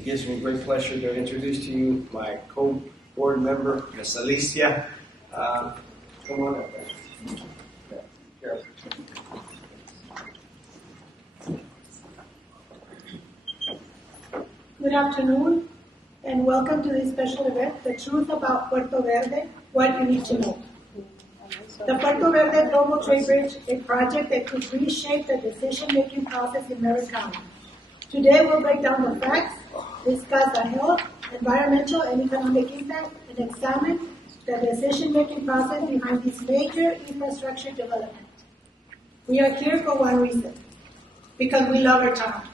It gives me great pleasure to introduce to you my co-board member, Ms. Alicia. Come on up there. Yeah. Good afternoon, and welcome to this special event, The Truth About Puerto Verde, What You Need to Know. The Puerto Verde Global Trade Bridge, a project that could reshape the decision-making process in Maverick County. Today we'll break down the facts, discuss the health, environmental, and economic impact, and examine the decision-making process behind this major infrastructure development. We are here for one reason, because we love our town.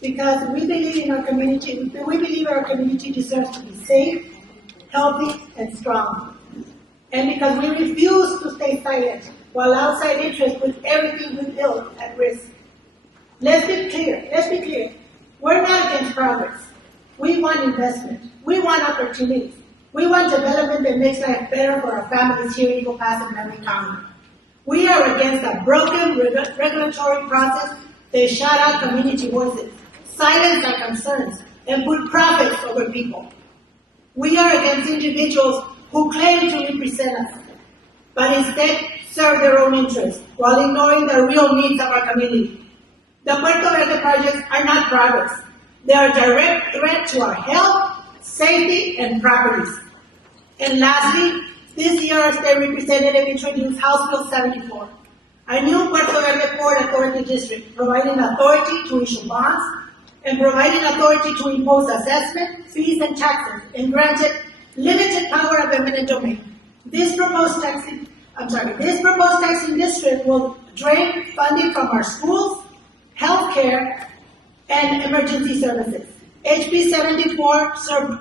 Because we believe in our community, we believe our community deserves to be safe, healthy, and strong. And because we refuse to stay silent while outside interests put everything we build at risk. Let's be clear. We're not against progress. We want investment. We want opportunities. We want development that makes life better for our families here in Eagle Pass and Maverick County. We are against a broken regulatory process that shut out community voices, silence our concerns, and put profits over people. We are against individuals who claim to represent us, but instead serve their own interests while ignoring the real needs of our community. The Puerto Verde projects are not progress. They are a direct threat to our health, safety, and properties. And lastly, this year our state representative introduced House Bill 74, a new Puerto Verde Port Authority district, providing authority to issue bonds and providing authority to impose assessment, fees, and taxes, and granted limited power of eminent domain. This proposed taxing district will drain funding from our schools, healthcare, and emergency services. HB 74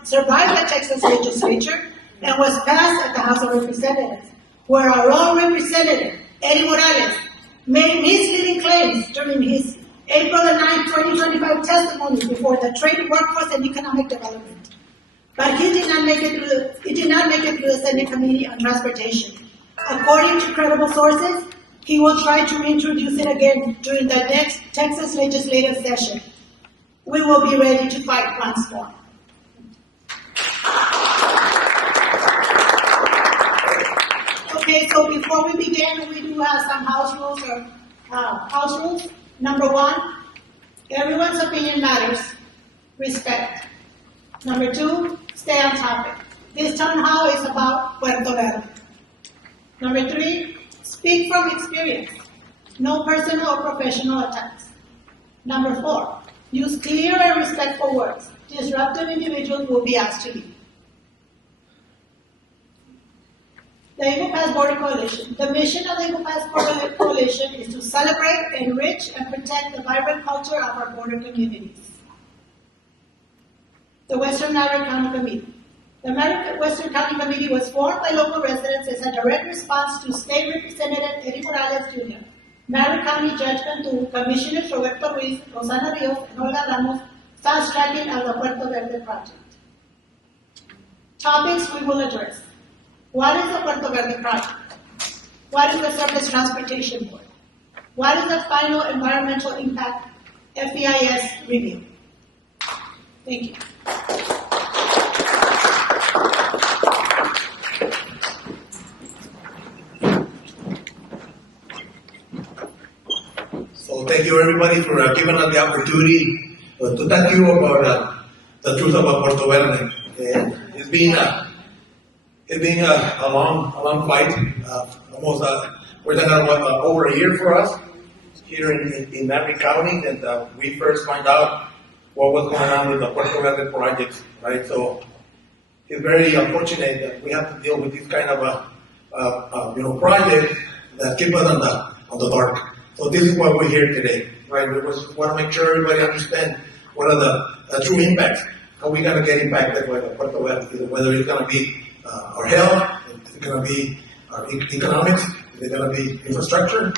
survived the Texas legislature and was passed at the House of Representatives, where our own representative, Eddie Morales, made misleading claims during his April 9, 2025 testimony before the Trade, Workforce, and Economic Development. But he did not make it through the Senate Committee on Transportation. According to credible sources, he will try to reintroduce it again during the next Texas legislative session. We will be ready to fight once more. Okay, so before we begin, we do have some house rules. Number one, everyone's opinion matters. Respect. Number two, stay on topic. This town hall is about Puerto Verde. Number three, speak from experience. No personal or professional attacks. Number four, use clear and respectful words. Disruptive individuals will be asked to leave. The Eagle Pass Border Coalition. The mission of the Eagle Pass Border Coalition is to celebrate, enrich, and protect the vibrant culture of our border communities. The Western Maverick County Committee. The Western County Committee was formed by local residents as a direct response to State Representative Eddie Morales Jr., Maverick County Judge Cantu, Commissioners Roberto Ruiz, Rosana Rios, and Olga Ramos, fast-tracking of the Puerto Verde project. Topics we will address. What is the Puerto Verde project? What is the Surface Transportation Board? What is the final environmental impact FEIS review? Thank you. So thank you everybody for giving us the opportunity to talk to you about the truth about Puerto Verde. It's been a long fight. Almost we're done over a year for us here in Maverick County, and we first find out what was going on with the Puerto Verde project, right? So it's very unfortunate that we have to deal with this kind of a project that keep us on the dark. So this is why we're here today, right? We just want to make sure everybody understands what are the true impacts, how we're going to get impacted by the Puerto Verde, whether it's going to be our health, it's going to be our economics, it's going to be infrastructure,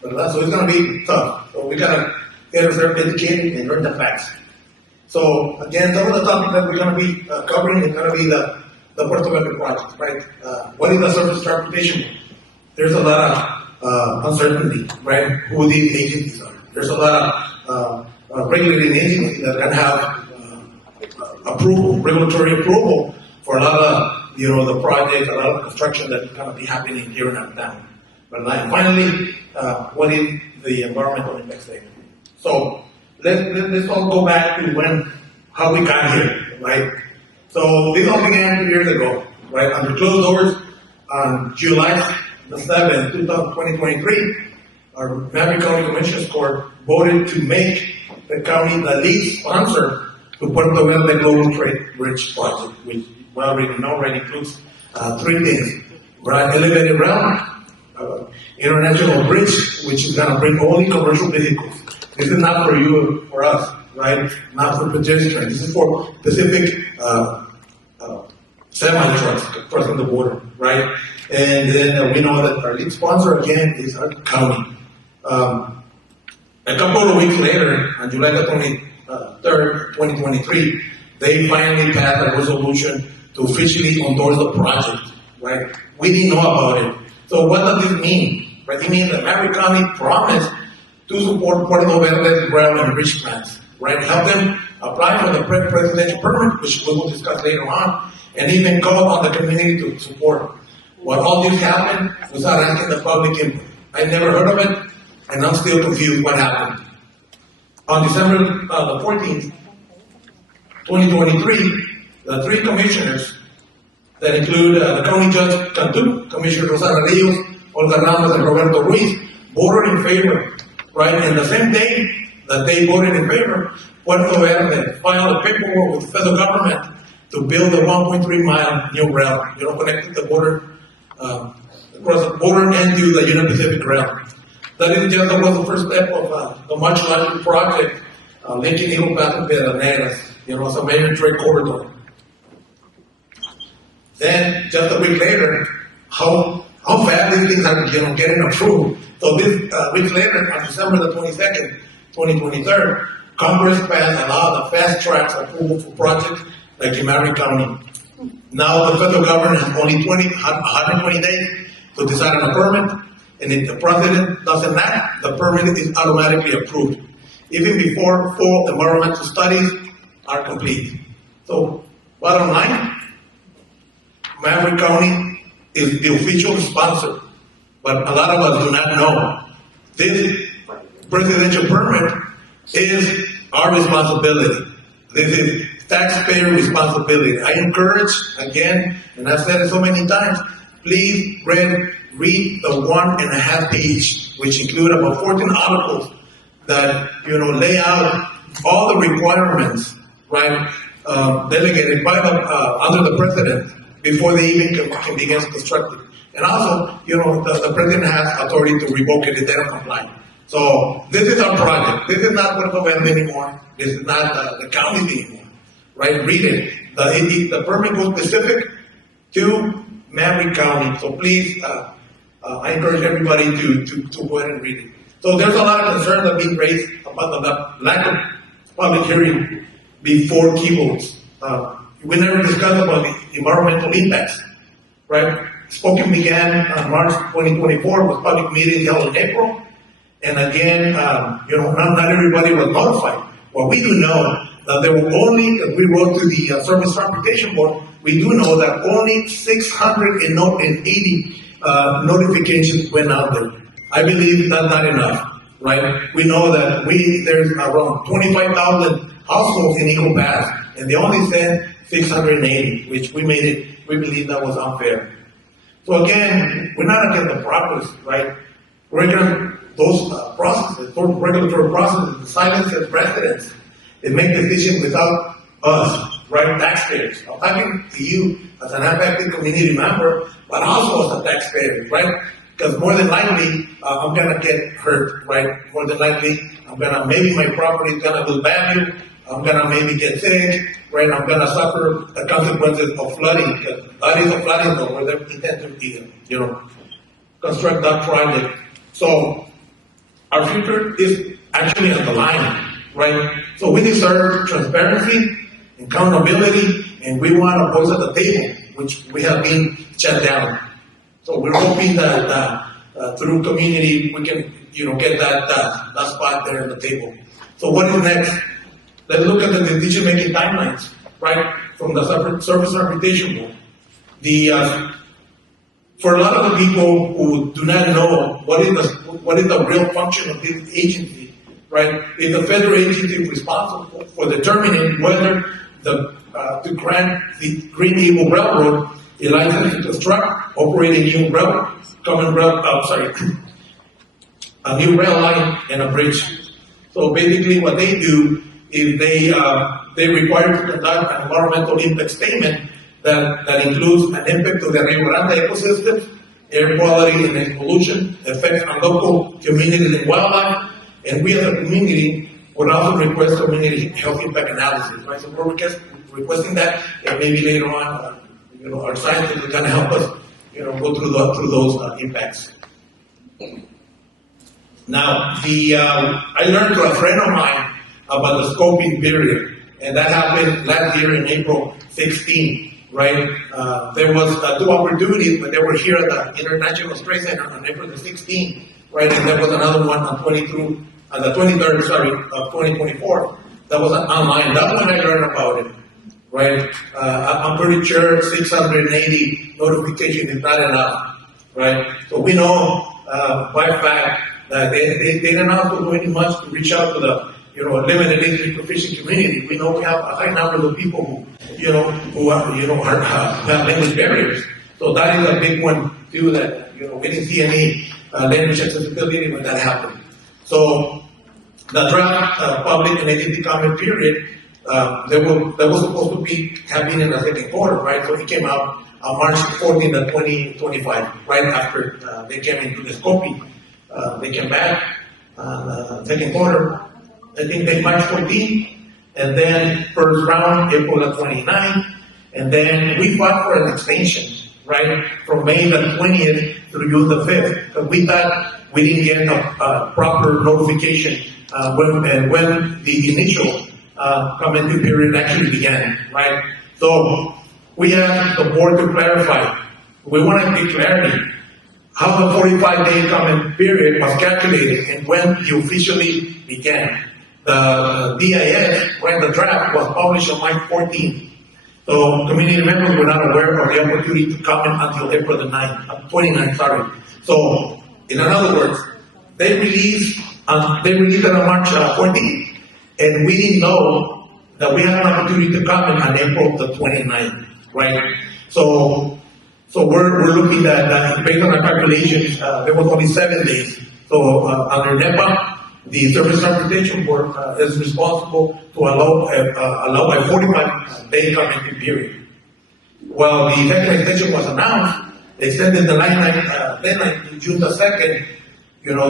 so it's going to be tough. So we got to get ourselves educated and learn the facts. So again, some of the topics that we're going to be covering is going to be the Puerto Verde project, right? What is the surface transportation? There's a lot of uncertainty, right? Who these agencies are. There's a lot of regulating agencies that can have approval, regulatory approval for a lot of, the projects, a lot of construction that's going to be happening here in our town. But finally, what is the environmental impact statement? So let's all go back to how we got here, right? So this all began 2 years ago, right? Under closed doors on July the 7th, 2023, our Maverick County Commissioners Court voted to make the county the lead sponsor to Puerto Verde Global Trade Bridge Project, which we already know already includes 3 things. Right, elevated rail, international bridge, which is going to bring only commercial vehicles. This is not for you, for us, right? Not for pedestrians. This is for specific semi-trucks crossing the border, right? And then we know that our lead sponsor, again, is our county. A couple of weeks later, on July the 23rd, 2023, they finally passed a resolution to officially endorse the project, right? We didn't know about it. So what does this mean? Right? It means that Maverick County promised to support Puerto Verde's rail and bridge plans, right? Help them apply for the presidential permit, which we will discuss later on, and even call on the community to support. What all this happened without asking the public input. I never heard of it, and I'm still confused what happened. On December the 14th, 2023, the 3 commissioners that include the County Judge Cantu, Commissioner Rosana Rios, Olga Ramos, and Roberto Ruiz, voted in favor, right? And the same day that they voted in favor, Puerto Verde filed a paperwork with the federal government to build a 1.3-mile new rail, connecting the border, across the border and to the Union Pacific Rail. That was the first step of a much larger project, linking Eagle Pass and Piedras Negras, as a major trade corridor. Then, just a week later, how fast these things are, getting approved. So this week later, on December the 22nd, 2023, Congress passed a lot of fast tracks approval for projects like in Maverick County. Now the federal government has only 120 days to decide on a permit, and if the president doesn't act, the permit is automatically approved, even before full environmental studies are complete. So, bottom line, Maverick County is the official sponsor, but a lot of us do not know. This presidential permit is our responsibility. This is taxpayer responsibility. I encourage, again, and I've said it so many times, please read the 1.5 page, which include about 14 articles that, lay out all the requirements, right, delegated by under the president before they even can begin constructing. And also, the president has authority to revoke it if they don't comply. So this is our project. This is not Puerto Verde anymore. This is not the county anymore, right? Read it. The permit goes specific to Maverick County. So please, I encourage everybody to go ahead and read it. So there's a lot of concerns that are being raised about the lack of public hearing before key votes. We never discussed about the environmental impacts, right? Spoken began on March 2024 with public meetings held in April. And again, not everybody was notified. Well, we do know that there were only, as we wrote to the Surface Transportation Board, we do know that only 680 notifications went out there. I believe that's not enough, right? We know that there's around 25,000 households in Eagle Pass, and they only sent 680, which we believe that was unfair. So again, we're not against the progress, right? Those regulatory processes, the silence of residents, they make decisions without us, right? Taxpayers. I'm talking to you as an affected community member, but also as a taxpayer, right? Because more than likely, I'm gonna get hurt, right? More than likely, maybe my property is gonna lose value. I'm gonna maybe get sick, right? I'm gonna suffer the consequences of flooding. Because that is a flooding zone where they intend to, construct that project. So our future is actually on the line, right? So we deserve transparency, accountability, and we want a voice at the table, which we have been shut down. So we're hoping that through community we can, get that spot there on the table. So what is next? Let's look at the decision-making timelines. right, from the Surface Transportation Board. For a lot of the people who do not know what is the real function of this agency, right, is the federal agency responsible for determining whether to grant the Green Eagle Railroad a license to construct, operate a new a new rail line and a bridge. So basically what they do is they require to conduct an environmental impact statement that includes an impact to the Rio Grande ecosystem, air quality and air pollution, effects on local communities and wildlife, and we as a community would also request community health impact analysis, right? So we're requesting that, and maybe later on, our scientists can help us, go through those impacts. Now, I learned through a friend of mine about the scoping period, and that happened last year in April 16. Right, there was 2 opportunities, but they were here at the International Trade Center on April the 16th, right, and there was another one on the 23rd, of 2024. That was online. That's when I learned about it, right? I'm pretty sure 680 notification is not enough, right? So we know by fact that they didn't have to do any much to reach out to the limited English proficient community. We know we have a high number of people who have language barriers. So that is a big one too. That we didn't see any language accessibility when that happened. So the draft public and agency comment period that was supposed to be happening in the second quarter, right? So it came out on March 14, 2025, right after they came into the scoping. They came back second quarter. I think they March 14th, and then first round April the 29th, and then we fought for an extension, right, from May the 20th through June the 5th, because we thought we didn't get a proper notification when the initial comment period actually began, right? So we asked the board to clarify. We want to get clarity how the 45-day comment period was calculated and when it officially began. The DIS, right, the draft was published on March 14th. So community members were not aware of the opportunity to comment until April the 29th, sorry. So, in other words, they released it on March 14th, and we didn't know that we had an opportunity to comment on April the 29th, right? So we're looking at, based on our calculations, there was only 7 days. So under NEPA, the Surface Transportation Board is responsible to allow a 45-day comment period. Well, the second extension was announced. They extended the deadline to June the 2nd.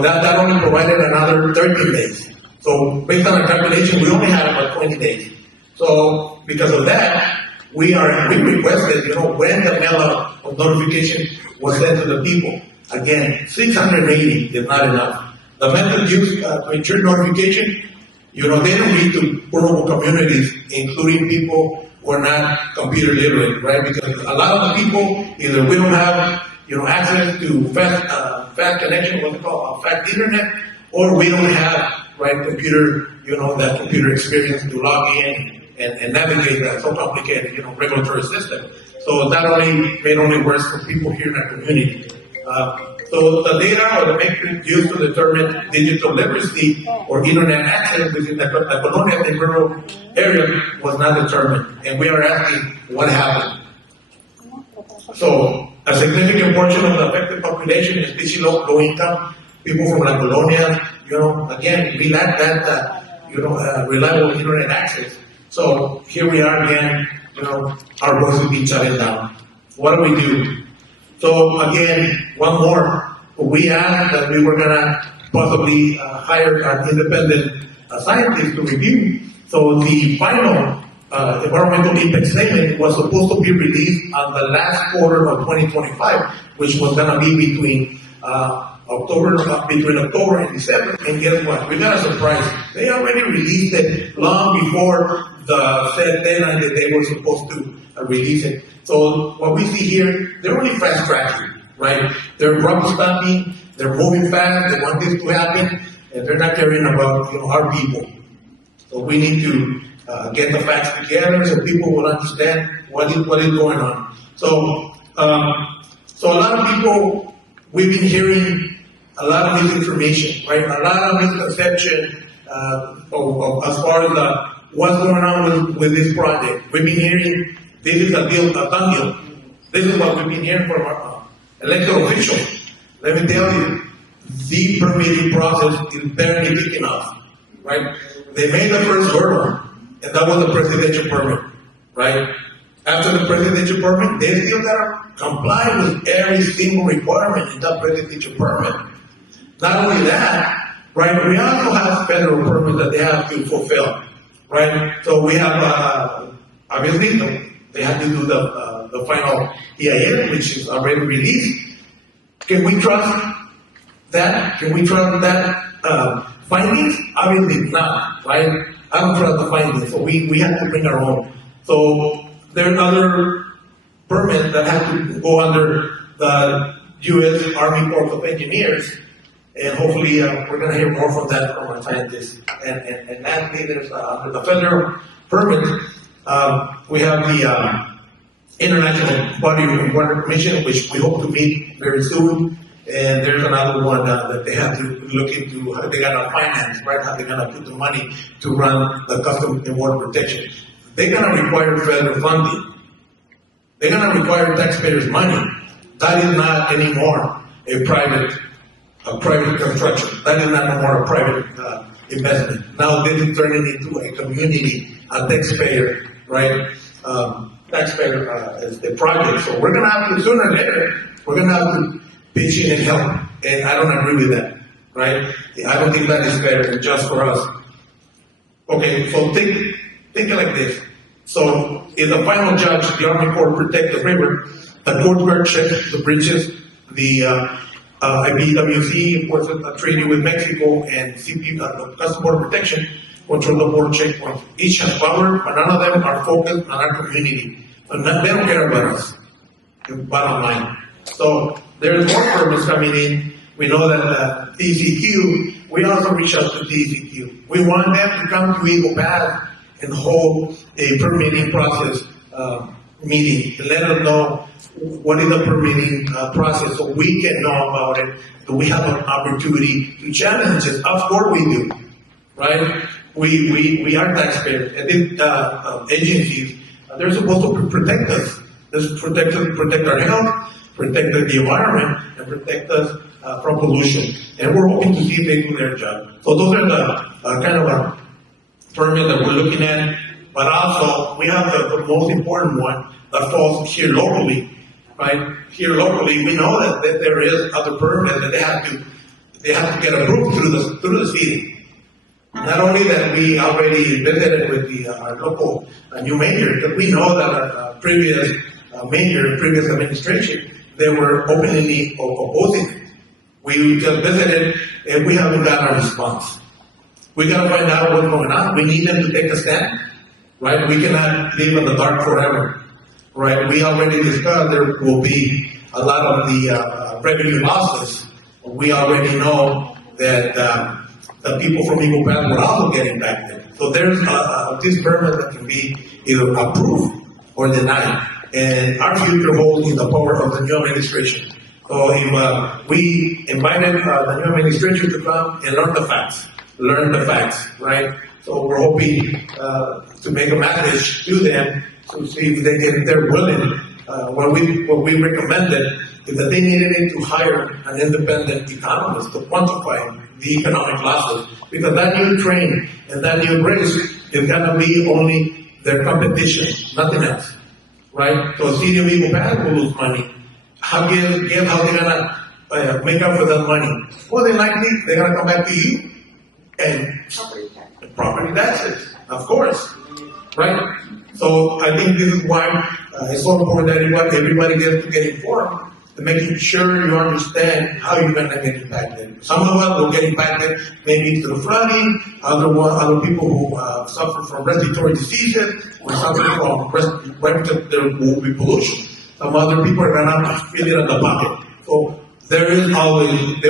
That only provided another 13 days. So based on our calculation, we only had about 20 days. So because of that, we requested, when the mail out of notification was sent to the people. Again, 680 is not enough. The method used to ensure notification, they don't read to vulnerable communities, including people who are not computer literate, right? Because a lot of the people, either we don't have, access to fast connection, what's it called, fast internet, or we don't have, right, computer, that computer experience to log in and navigate that so complicated, regulatory system. So that made only worse for people here in our community. So the data or the metric used to determine digital literacy or internet access within the colonial and rural area was not determined. And we are asking what happened. So a significant portion of the affected population, especially low income, people from La Colonia, again, we lack that, reliable internet access. So here we are again, our voice is being shut down. What do we do? So again, one more. We asked that we were gonna possibly hire an independent scientist to review. So the final environmental impact statement was supposed to be released on the last quarter of 2025, which was gonna be between October and December. And guess what? We got a surprise. They already released it long before the set deadline that they were supposed to release it. So what we see here, they're only fast tracking, right? They're rubber stamping, they're moving fast, they want this to happen, and they're not caring about our people. So we need to get the facts together so people will understand what is going on. So a lot of people, we've been hearing a lot of misinformation, right? A lot of misconception as far as what's going on with this project. We've been hearing this is a done deal. This is what we've been hearing from our elected officials. Let me tell you, the permitting process is barely kicking off, right? They made the first hurdle, and that was the presidential permit, right? After the presidential permit, they still gotta comply with every single requirement in that presidential permit. Not only that, right, we also have federal permits that they have to fulfill, right? So we have, obviously, they have to do the final EIS, which is already released. Can we trust that? Can we trust that findings? Obviously not, right? I don't trust the findings, so we have to bring our own. So there are other permits that have to go under the U.S. Army Corps of Engineers, and hopefully we're going to hear more from that from our scientists. And lastly, there's under the federal permit, we have the International Body of Water Commission, which we hope to meet very soon. And there's another one that they have to look into how they're going to finance, right? How they're going to put the money to run the Customs and Water Protection. They're going to require federal funding. They're going to require taxpayers' money. That is not anymore a private construction. That is not anymore a private investment. Now this is turning into a community, a taxpayer, right? Taxpayer is the project. So we're going to have to, sooner or later, we're going to have to pitch in and help. And I don't agree with that, right? I don't think that is fair and just for us. Okay, so think it like this. So if the final judge, the Army Corps protect the river, the Coast Guard checks the bridges, the IBWC enforces a treaty with Mexico, and CP, the Customs Border Protection, control the border checkpoints. Each has power, but none of them are focused on our community. And they don't care about us, bottom line. So there's more permits coming in. We know that TCQ, we also reach out to TCQ. We want them to come to Eagle Pass and hold a permitting process meeting to let us know what is the permitting process so we can know about it. Do we have an opportunity to challenge it? Of course we do, right? We are taxpayers, and these agencies, they're supposed to protect us. They're protect our health, protect the environment, and protect us from pollution. And we're hoping to see if they do their job. So those are the kind of permit that we're looking at. But also, we have the most important one that falls here locally, right? Here locally, we know that there is other permits that they have to get approved through the city. Not only that, we already visited with our local new mayor, because we know that our previous mayor, previous administration, they were openly opposing it. We just visited, and we haven't gotten a response. We gotta find out what's going on. We need them to take a stand, right? We cannot live in the dark forever, right? We already discussed there will be a lot of the revenue losses. We already know that the people from Eagle Pass were also getting impacted. So there's this permit that can be either approved or denied. And our future holds in the power of the new administration. So if we invited the new administration to come and learn the facts, right? So we're hoping to make a message to them to see if they're willing. What we recommended is that they needed to hire an independent economist to quantify the economic losses, because that new train and that new bridge is gonna be only their competition, nothing else, right? So City of Eagle Pass will lose money. How they're gonna make up for that money? Well, they're gonna come back to you and property taxes, of course, right? So I think this is why it's so important that everybody gets to get informed, to making sure you understand how you're going to get impacted. Some of us will get impacted maybe through flooding, other people who suffer from respiratory diseases, or suffer from there will be pollution. Some other people are going to feel it in the pocket. So there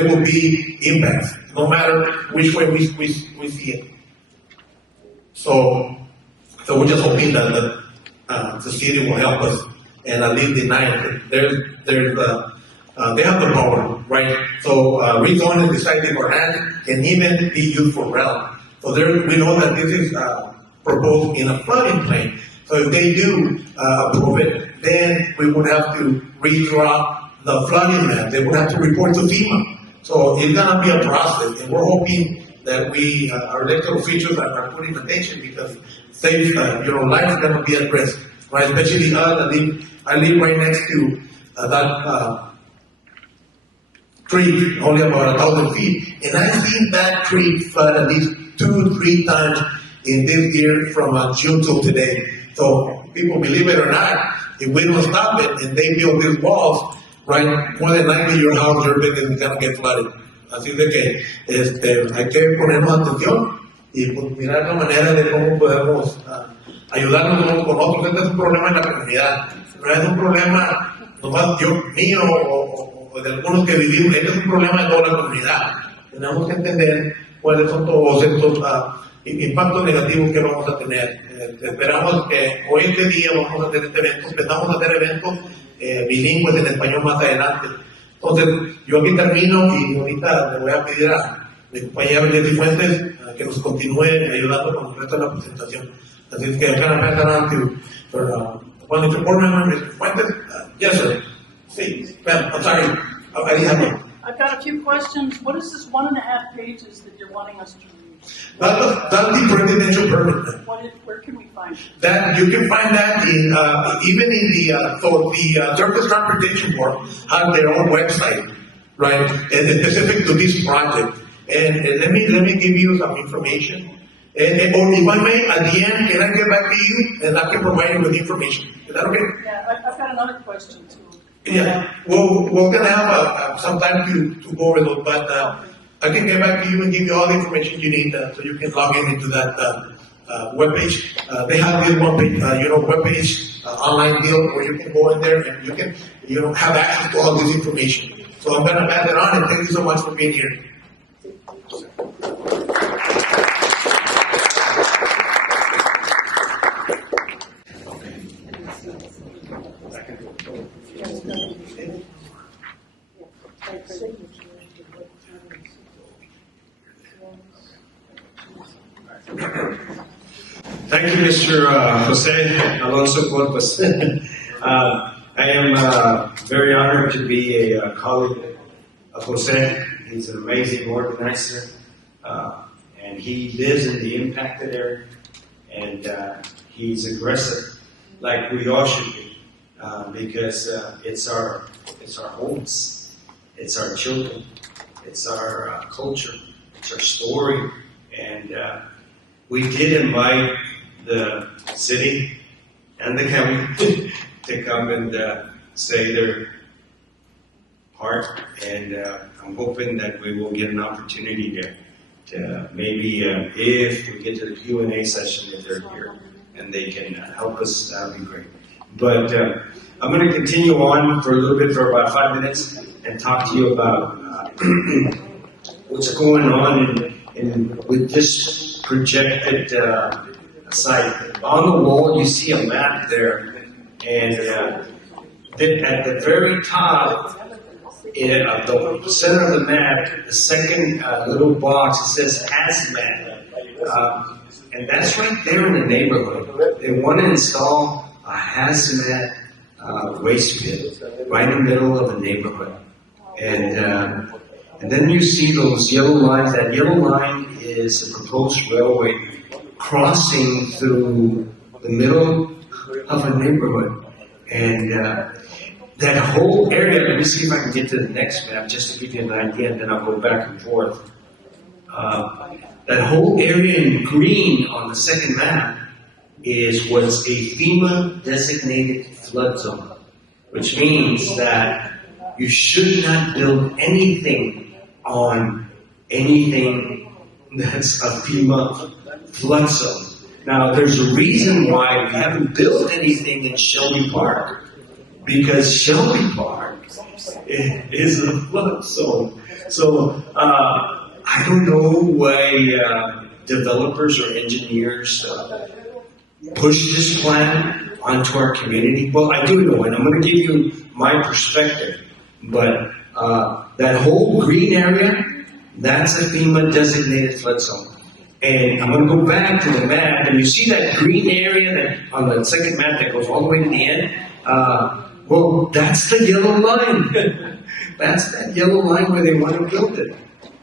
will be impacts, no matter which way we see it. So So we're just hoping that the city will help us and at least deny it. They have the power, right? So rezoning the site for land can even be used for rail. So we know that this is proposed in a flooding plain. So if they do approve it, then we would have to redraw the flooding map. They would have to report to FEMA. So it's gonna be a process, and we're hoping that our elected officials are putting attention because safe, life is gonna be at risk, right? Especially I live right next to that creek, only about 1,000 feet, and I've seen that creek flood at least 2-3 times in this year from June till today. So people, believe it or not, if we don't stop it and they build these walls, right, more than 90 your house, your building is gonna get flooded. Así de que hay que ponernos atención y pues, mirar la manera de cómo podemos ayudarnos unos con otros. Este es un problema en la comunidad, no es un problema nomás mío o de algunos que vivimos, este es un problema de toda la comunidad. Tenemos que entender cuáles son todos estos impactos negativos que vamos a tener. Esperamos que hoy en día vamos a hacer este evento, empezamos a hacer eventos bilingües en español más adelante. Entonces, yo aquí termino y ahorita le voy a pedir a mi compañera Belén Fuentes que nos continúe ayudando con el resto de la presentación. Así es que I'm going to pass it on to one of the board members, Mr. Fuentes. Yes, sir. Sí, ma'am, I'm sorry. I didn't have one. I've got a few questions. What is this 1.5 pages that you're wanting us to read? That's the residential permit. Where can we find it? That you can find that in even in the Surface Transportation Board have their own website, right? And it's specific to this project. And let me give you some information. Or if I may, at the end, can I get back to you and I can provide you with information? Is that okay? Yeah, I've got another question too. Yeah, well, we're gonna have some time to go over those, but I can get back to you and give you all the information you need so you can log into that webpage. They have this one page, webpage online deal where you can go in there and you can, have access to all this information. So I'm gonna pass it on and thank you so much for being here. Thank you, Mr. Jose Alonso Corpus. I am very honored to be a colleague of Jose. He's an amazing organizer, and he lives in the impacted area, and he's aggressive, like we all should be, because it's our homes, it's our children, it's our culture, it's our story, and we did invite the city and the county to come and say their part, and I'm hoping that we will get an opportunity to maybe if we get to the Q&A session, if they're here and they can help us, that would be great. But I'm going to continue on for a little bit, for about 5 minutes, and talk to you about what's going on with this projected site. On the wall, you see a map there, and at the very top, in the center of the map, the second little box, it says hazmat, and that's right there in the neighborhood. They want to install a hazmat waste pit right in the middle of the neighborhood, and then you see those yellow lines. That yellow line is a proposed railway crossing through the middle of a neighborhood, and that whole area. Let me see if I can get to the next map just to give you an idea, and then I'll go back and forth. That whole area in green on the second map was a FEMA designated flood zone, which means that you should not build anything on anything that's a FEMA flood zone. Now, there's a reason why we haven't built anything in Shelby Park, because Shelby Park is a flood zone. So, I don't know why developers or engineers push this plan onto our community? Well, I do know, and I'm going to give you my perspective. But that whole green area, that's a FEMA designated flood zone. And I'm going to go back to the map, and you see that green area that on the second map that goes all the way to the end? Well, that's the yellow line. That's that yellow line where they want to build it.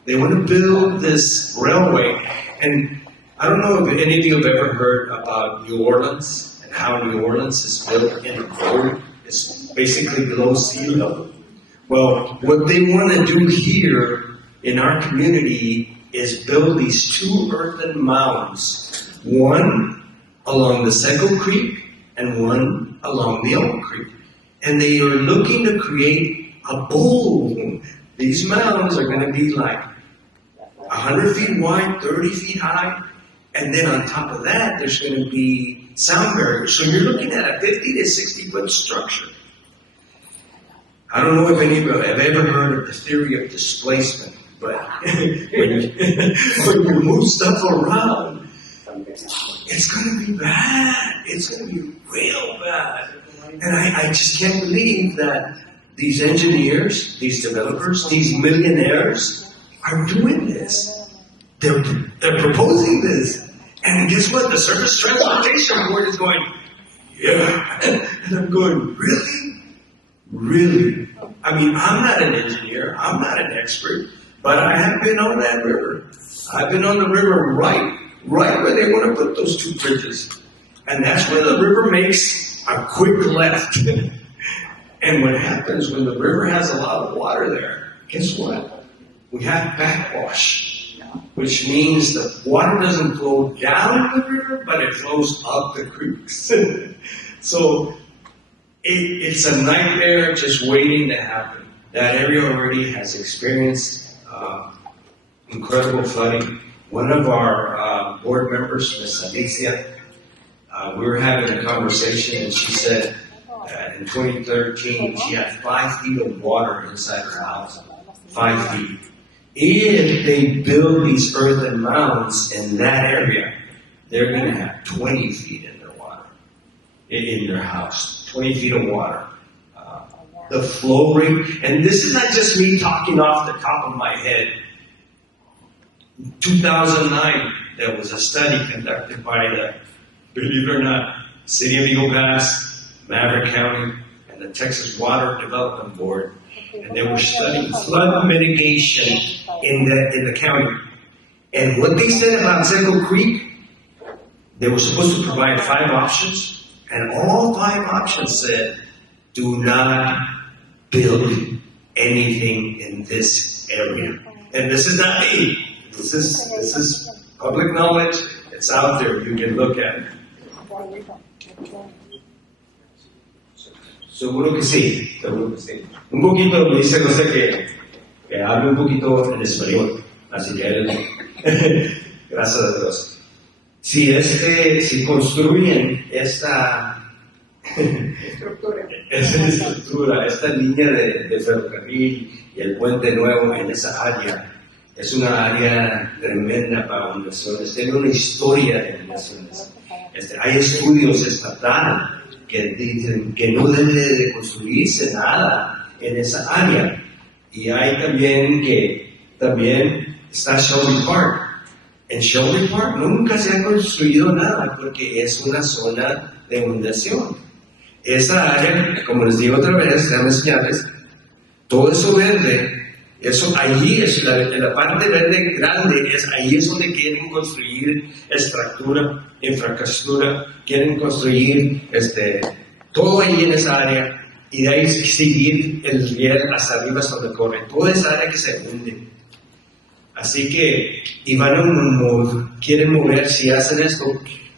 They want to build this railway. And I don't know if any of you have ever heard about New Orleans and how New Orleans is built in a road. It's basically below sea level. Well, what they want to do here in our community is build these two earthen mounds, one along the Seco Creek and one along the Elk Creek. And they are looking to create a bowl. These mounds are going to be like 100 feet wide, 30 feet high, and then on top of that, there's going to be sound barriers. So you're looking at a 50 to 60 foot structure. I don't know if any of you have ever heard of the theory of displacement, but when you move stuff around, it's going to be bad. It's going to be real bad. And I just can't believe that these engineers, these developers, these millionaires are doing this. They're proposing this. And guess what? The Surface Transportation Board is going, yeah. And I'm going, really? Really? I mean, I'm not an engineer. I'm not an expert. But I have been on that river. I've been on the river right where they want to put those two bridges. And that's where the river makes a quick left. And what happens when the river has a lot of water there, guess what? We have backwash, which means the water doesn't flow down the river, but it flows up the creeks. So it's a nightmare just waiting to happen. That area already has experienced incredible flooding. One of our board members, Ms. Alicia, we were having a conversation, and she said in 2013 she had 5 feet of water inside her house. 5 feet. If they build these earthen mounds in that area, they're going to have 20 feet in their water, in their house. 20 feet of water. The flow rate, and this is not just me talking off the top of my head. 2009, there was a study conducted by the, believe it or not, City of Eagle Pass, Maverick County, and the Texas Water Development Board, and they were studying flood mitigation in the county. And what they said about Seco Creek, they were supposed to provide 5 options, and all 5 options said, do not build anything in this area. And this is not me. This is public knowledge. It's out there. You can look at it. Seguro que sí. Seguro que sí. Un poquito, me dice José que hable un poquito en español. Así que él, gracias a Dios. Si construyen esta estructura, esta línea de ferrocarril y el puente nuevo en esa área, es una área tremenda para inversiones, tiene una historia de inversiones. Hay estudios estatales que dicen que no debe de construirse nada en esa área. Y hay también está Shelby Park. En Shelby Park nunca se ha construido nada porque es una zona de inundación. Esa área, como les digo otra vez, déjame enseñarles, todo eso verde, eso allí es la parte verde grande, ahí es donde quieren construir estructura, infraestructura, quieren construir todo ahí en esa área y de ahí seguir el riel hasta arriba hasta donde corre, toda esa área que se hunde. Así que, y quieren mover, si hacen esto,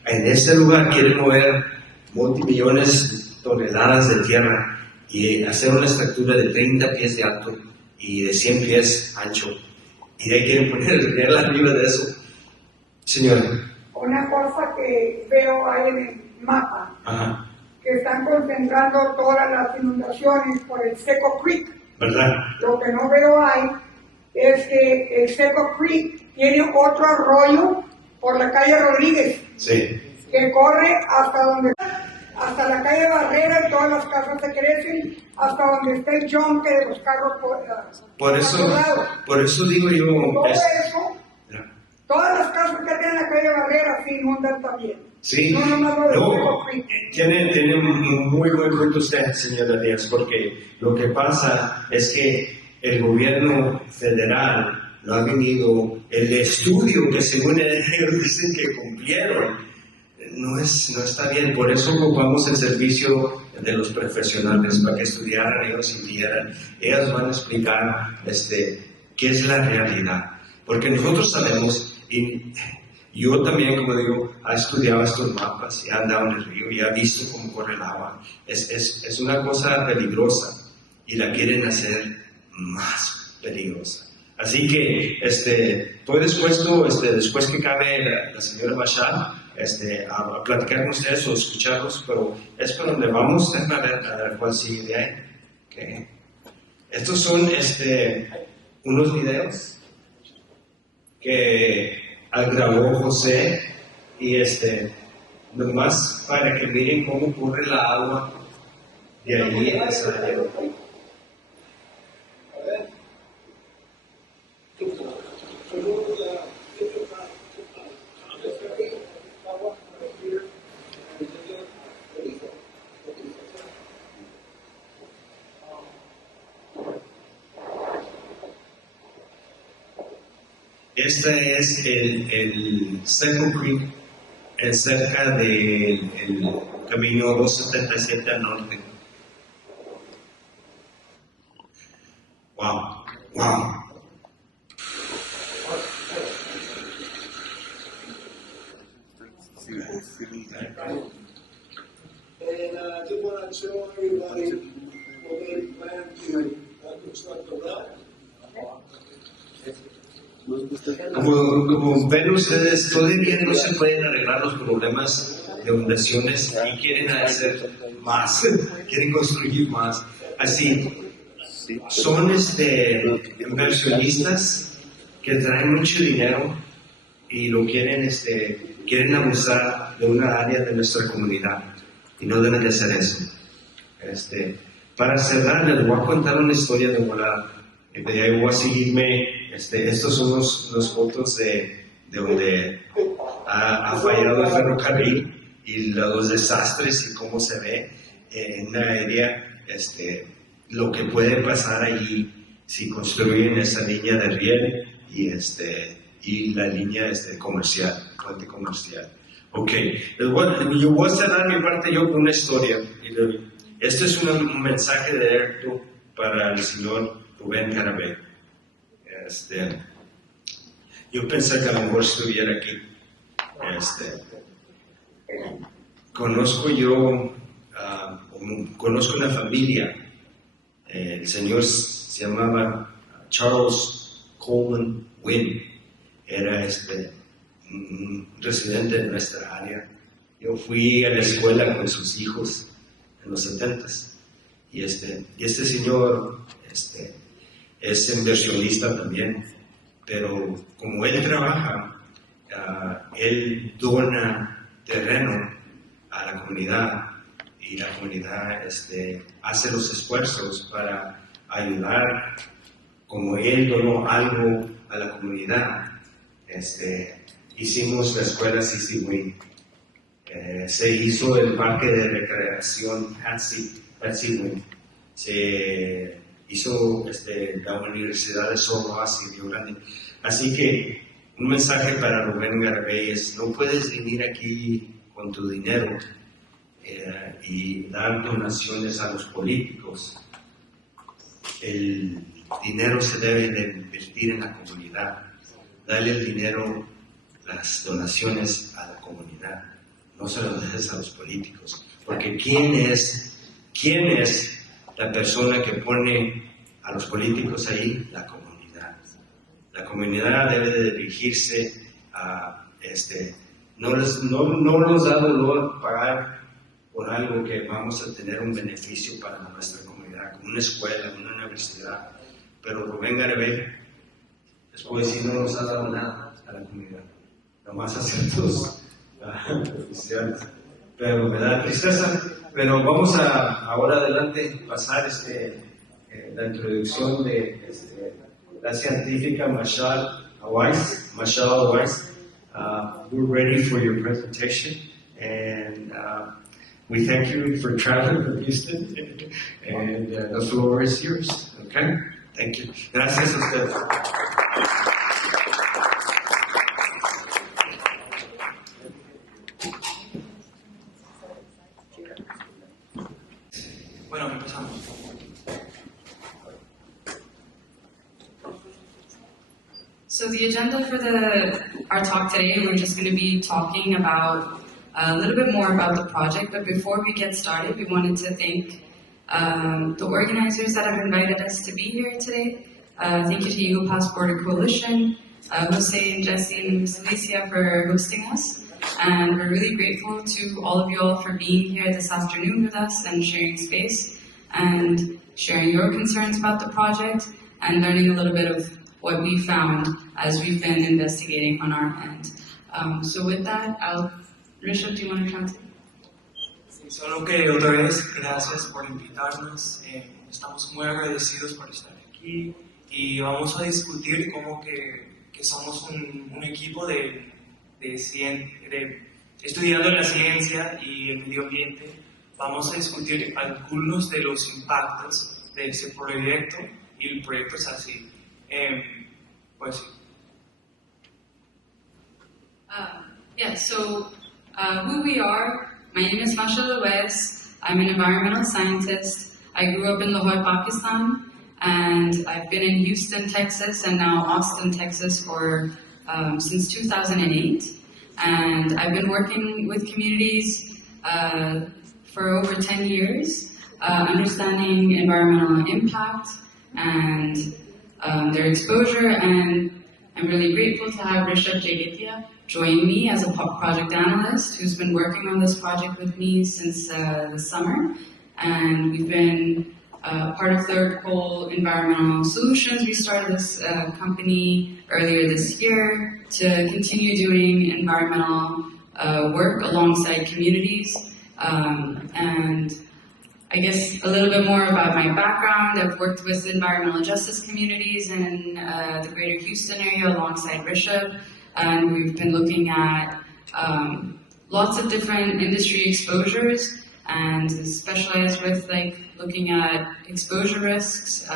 en este lugar quieren mover multimillones de toneladas de tierra y hacer una estructura de 30 pies de alto y de 100 pies ancho. Y de ahí quieren poner el riel arriba de eso. Señora. Una cosa que veo ahí en el mapa, Ajá. que están concentrando todas las inundaciones por el Seco Creek. ¿Verdad? Lo que no veo ahí es que el Seco Creek tiene otro arroyo por la calle Rodríguez. Sí. que corre hasta la calle Barrera y todas las casas se crecen, hasta donde está el yonque de los carros por eso digo yo, todo eso, todas las casas que tienen la calle Barrera se inundan también. sí, No, nomás lo del Seco Creek. tiene un muy buen punto usted, señora Díaz, porque lo que pasa es que el gobierno federal no ha venido, el estudio que según ellos dicen que cumplieron, no está bien, por eso ocupamos el servicio de los profesionales para que estudiaran, ellos y vieran, ellos van a explicar qué es la realidad, porque nosotros sabemos, y yo también, como digo, he estudiado estos mapas, he andado en el río y he visto cómo corre el agua, es una cosa peligrosa y la quieren hacer más peligrosa. Así que estoy dispuesto, después que acabe la señora Bashar, a platicar con ustedes o escucharlos, pero es por donde vamos, a ver cuál sigue de ahí. Okay. Estos son unos videos que grabó José y nomás para que miren cómo corre la agua de allí en esa área. Este es el Sept Creek, cerca del camino 277 al norte. Wow, wow. And I just want to show everybody what they plan to construct the well. Como ven ustedes, todavía no se pueden arreglar los problemas de inundaciones y quieren hacer más, quieren construir más. Así, son inversionistas que traen mucho dinero y lo quieren abusar de una área de nuestra comunidad y no deben de hacer eso. Para cerrar, les voy a contar una historia de volada. De ahí voy a seguirme. Estos son los fotos de donde ha fallado el ferrocarril y los desastres y cómo se ve en la área, lo que puede pasar allí si construyen esa línea de riel y la línea comercial, puente comercial. Ok, yo voy a cerrar mi parte yo con una historia. Este es un mensaje de Erto para el señor Rubén Carabé. Yo pensé que a lo mejor estuviera aquí. Conozco una familia. El señor se llamaba Charles Coleman Wynn. Era un residente de nuestra área. Yo fui a la escuela con sus hijos en los 70s. Y este señor es inversionista también, pero como él trabaja, él dona terreno a la comunidad y la comunidad hace los esfuerzos para ayudar. Como él donó algo a la comunidad, hicimos la escuela Sisiwi, se hizo el parque de recreación Hatsiwi, se hizo la Universidad de Sorbas y Rio Grande. Así que un mensaje para Rubén Garabé es: no puedes venir aquí con tu dinero y dar donaciones a los políticos. El dinero se debe de invertir en la comunidad. Dale el dinero, las donaciones a la comunidad. No se lo dejes a los políticos. Porque ¿quién es la persona que pone a los políticos ahí? La comunidad. La comunidad debe de dirigirse a no nos da dolor pagar por algo que vamos a tener un beneficio para nuestra comunidad, como una escuela, una universidad. Pero Rubén Garabé, les puedo decir, no nos ha dado nada a la comunidad, nomás a ciertos oficiales. Pero me da tristeza. Pero vamos a ahora adelante pasar la introducción de la científica Michelle AYC. We're ready for your presentation, and we thank you for traveling from Houston, and the floor is yours. Okay? Thank you. Gracias a ustedes. Bueno, empezamos. So the agenda for our talk today, we're just going to be talking about a little bit more about the project, but before we get started, we wanted to thank the organizers that have invited us to be here today. Thank you to Eagle Pass Border Coalition, Jose and Jesse and Ms. Alicia for hosting us. And we're really grateful to all of you all for being here this afternoon with us and sharing space and sharing your concerns about the project and learning a little bit of what we found as we've been investigating on our end. So with that, Rishabh, do you want to translate? Sí, solo que otra vez, gracias por invitarnos. Estamos muy agradecidos por estar aquí y vamos a discutir cómo que somos un equipo de estudiando la ciencia y el medio ambiente. Vamos a discutir algunos de los impactos de ese proyecto y el proyecto es así. Pues sí. So who we are, my name is Masha Lewes. I'm an environmental scientist. I grew up in Lahore, Pakistan, and I've been in Houston, Texas, and now Austin, Texas for since 2008. And I've been working with communities for over 10 years, understanding environmental impact and their exposure, and I'm really grateful to have Rishabh Jagatia join me as a project analyst who's been working on this project with me since the summer. And we've been part of Third Pole Environmental Solutions. We started this company earlier this year to continue doing environmental work alongside communities. And I guess a little bit more about my background. I've worked with environmental justice communities in the greater Houston area alongside Rishabh, and we've been looking at lots of different industry exposures and specialized with looking at exposure risks,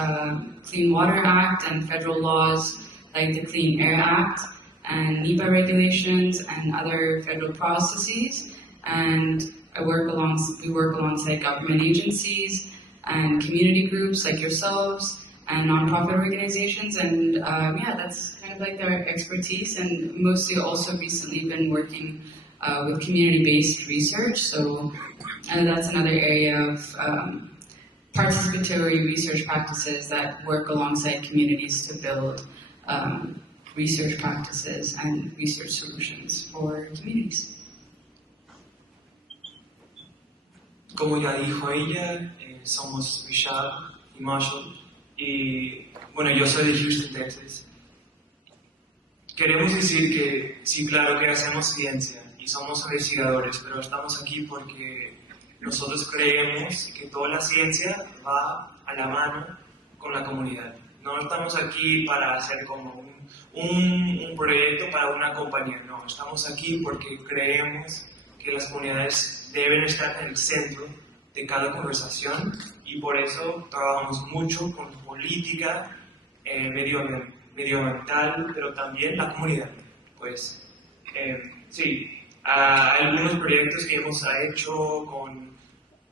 Clean Water Act and federal laws like the Clean Air Act and NEPA regulations and other federal processes. And we work alongside government agencies and community groups like yourselves and nonprofit organizations, and that's kind of like their expertise, and mostly also recently been working with community-based research, so that's another area of participatory research practices that work alongside communities to build research practices and research solutions for communities. Como ya dijo ella, somos Richard y Marshall, y bueno, yo soy de Houston, Texas. Queremos decir que sí, claro que hacemos ciencia y somos investigadores, pero estamos aquí porque nosotros creemos que toda la ciencia va a la mano con la comunidad. No estamos aquí para hacer como un proyecto para una compañía, no, estamos aquí porque creemos que las comunidades deben estar en el centro de cada conversación y por eso trabajamos mucho con política medioambiental, pero también la comunidad. Pues sí, algunos proyectos que hemos hecho con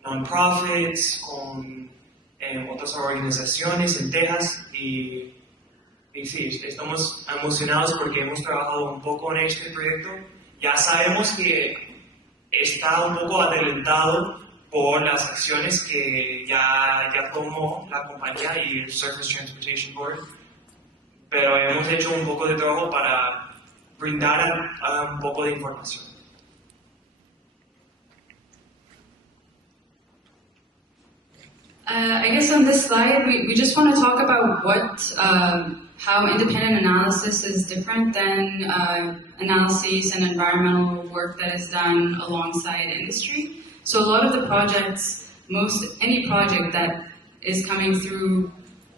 non-profits, con otras organizaciones en Texas y sí, estamos emocionados porque hemos trabajado un poco en este proyecto. Ya sabemos que está un poco adelantado por las acciones que ya tomó la compañía y el Surface Transportation Board, pero hemos hecho un poco de trabajo para brindar un poco de información. I guess on this slide, we just want to talk about how independent analysis is different than analyses and environmental work that is done alongside industry. So a lot of the projects, any project that is coming through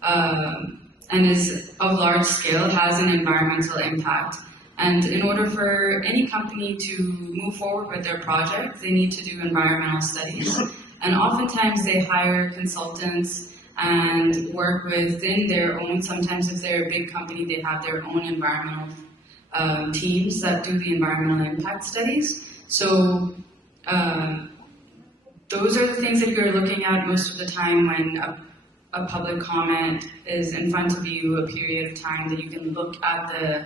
and is of large scale has an environmental impact. And in order for any company to move forward with their project, they need to do environmental studies. And oftentimes they hire consultants and work within their own, sometimes if they're a big company, they have their own environmental teams that do the environmental impact studies. So those are the things that you're looking at most of the time when a public comment is in front of you, a period of time that you can look at the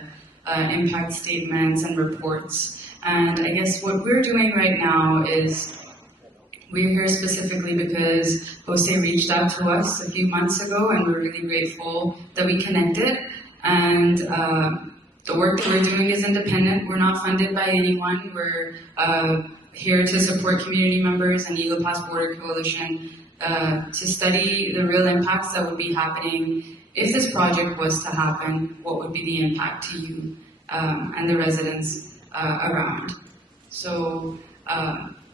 impact statements and reports. And I guess what we're doing right now is we're here specifically because Jose reached out to us a few months ago and we're really grateful that we connected. And the work that we're doing is independent. We're not funded by anyone. We're here to support community members and Eagle Pass Border Coalition to study the real impacts that would be happening if this project was to happen. What would be the impact to you and the residents around? So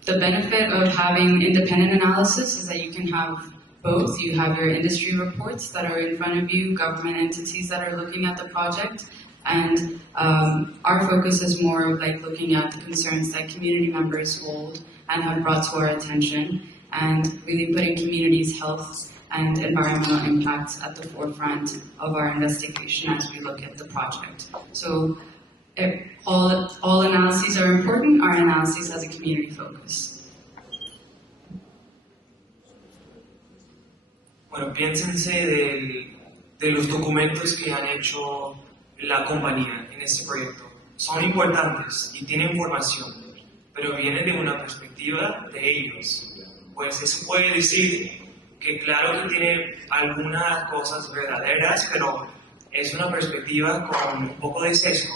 the benefit of having independent analysis is that you can have both. You have your industry reports that are in front of you, government entities that are looking at the project, and our focus is more of like looking at the concerns that community members hold and have brought to our attention, and really putting communities' health and environmental impacts at the forefront of our investigation as we look at the project. So all analyses are important. Our analysis has a community focus. Bueno, piénsense de los documentos que han hecho la compañía en este proyecto. Son importantes y tienen información, pero vienen de una perspectiva de ellos. Pues eso puede decir que claro que tiene algunas cosas verdaderas, pero es una perspectiva con un poco de sesgo.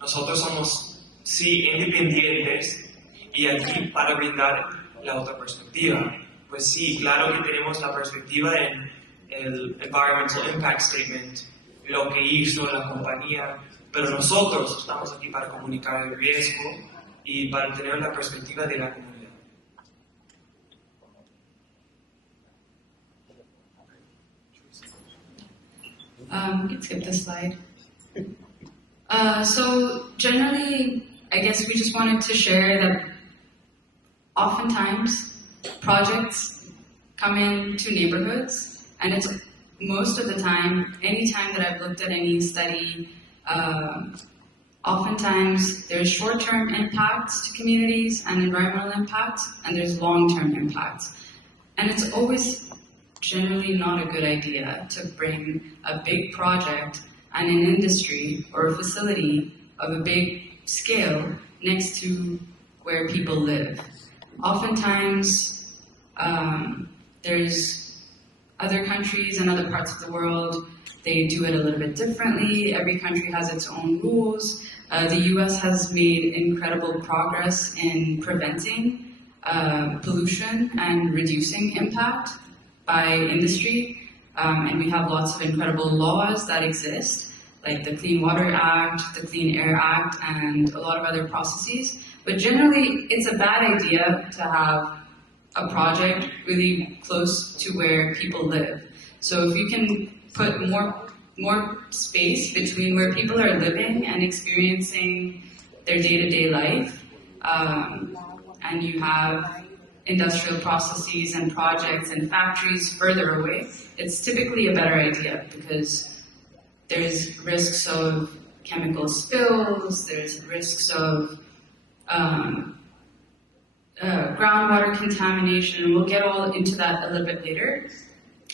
Nosotros somos, sí, independientes y aquí para brindar la otra perspectiva. Pues sí, claro que tenemos la perspectiva en el Environmental Impact Statement, lo que hizo la compañía, pero nosotros estamos aquí para comunicar el riesgo y para tener la perspectiva de la comunidad. You can skip this slide. So generally, I guess we just wanted to share that oftentimes projects come into neighborhoods, and it's most of the time, any time that I've looked at any study, oftentimes there's short-term impacts to communities and environmental impacts, and there's long-term impacts. And it's always generally not a good idea to bring a big project and an industry or a facility of a big scale next to where people live. Oftentimes, there's other countries and other parts of the world, they do it a little bit differently. Every country has its own rules. The US has made incredible progress in preventing pollution and reducing impact by industry. And we have lots of incredible laws that exist, like the Clean Water Act, the Clean Air Act, and a lot of other processes. But generally, it's a bad idea to have a project really close to where people live. So if you can put more space between where people are living and experiencing their day-to-day life, and you have industrial processes and projects and factories further away, it's typically a better idea because there's risks of chemical spills, there's risks of groundwater contamination, and we'll get all into that a little bit later.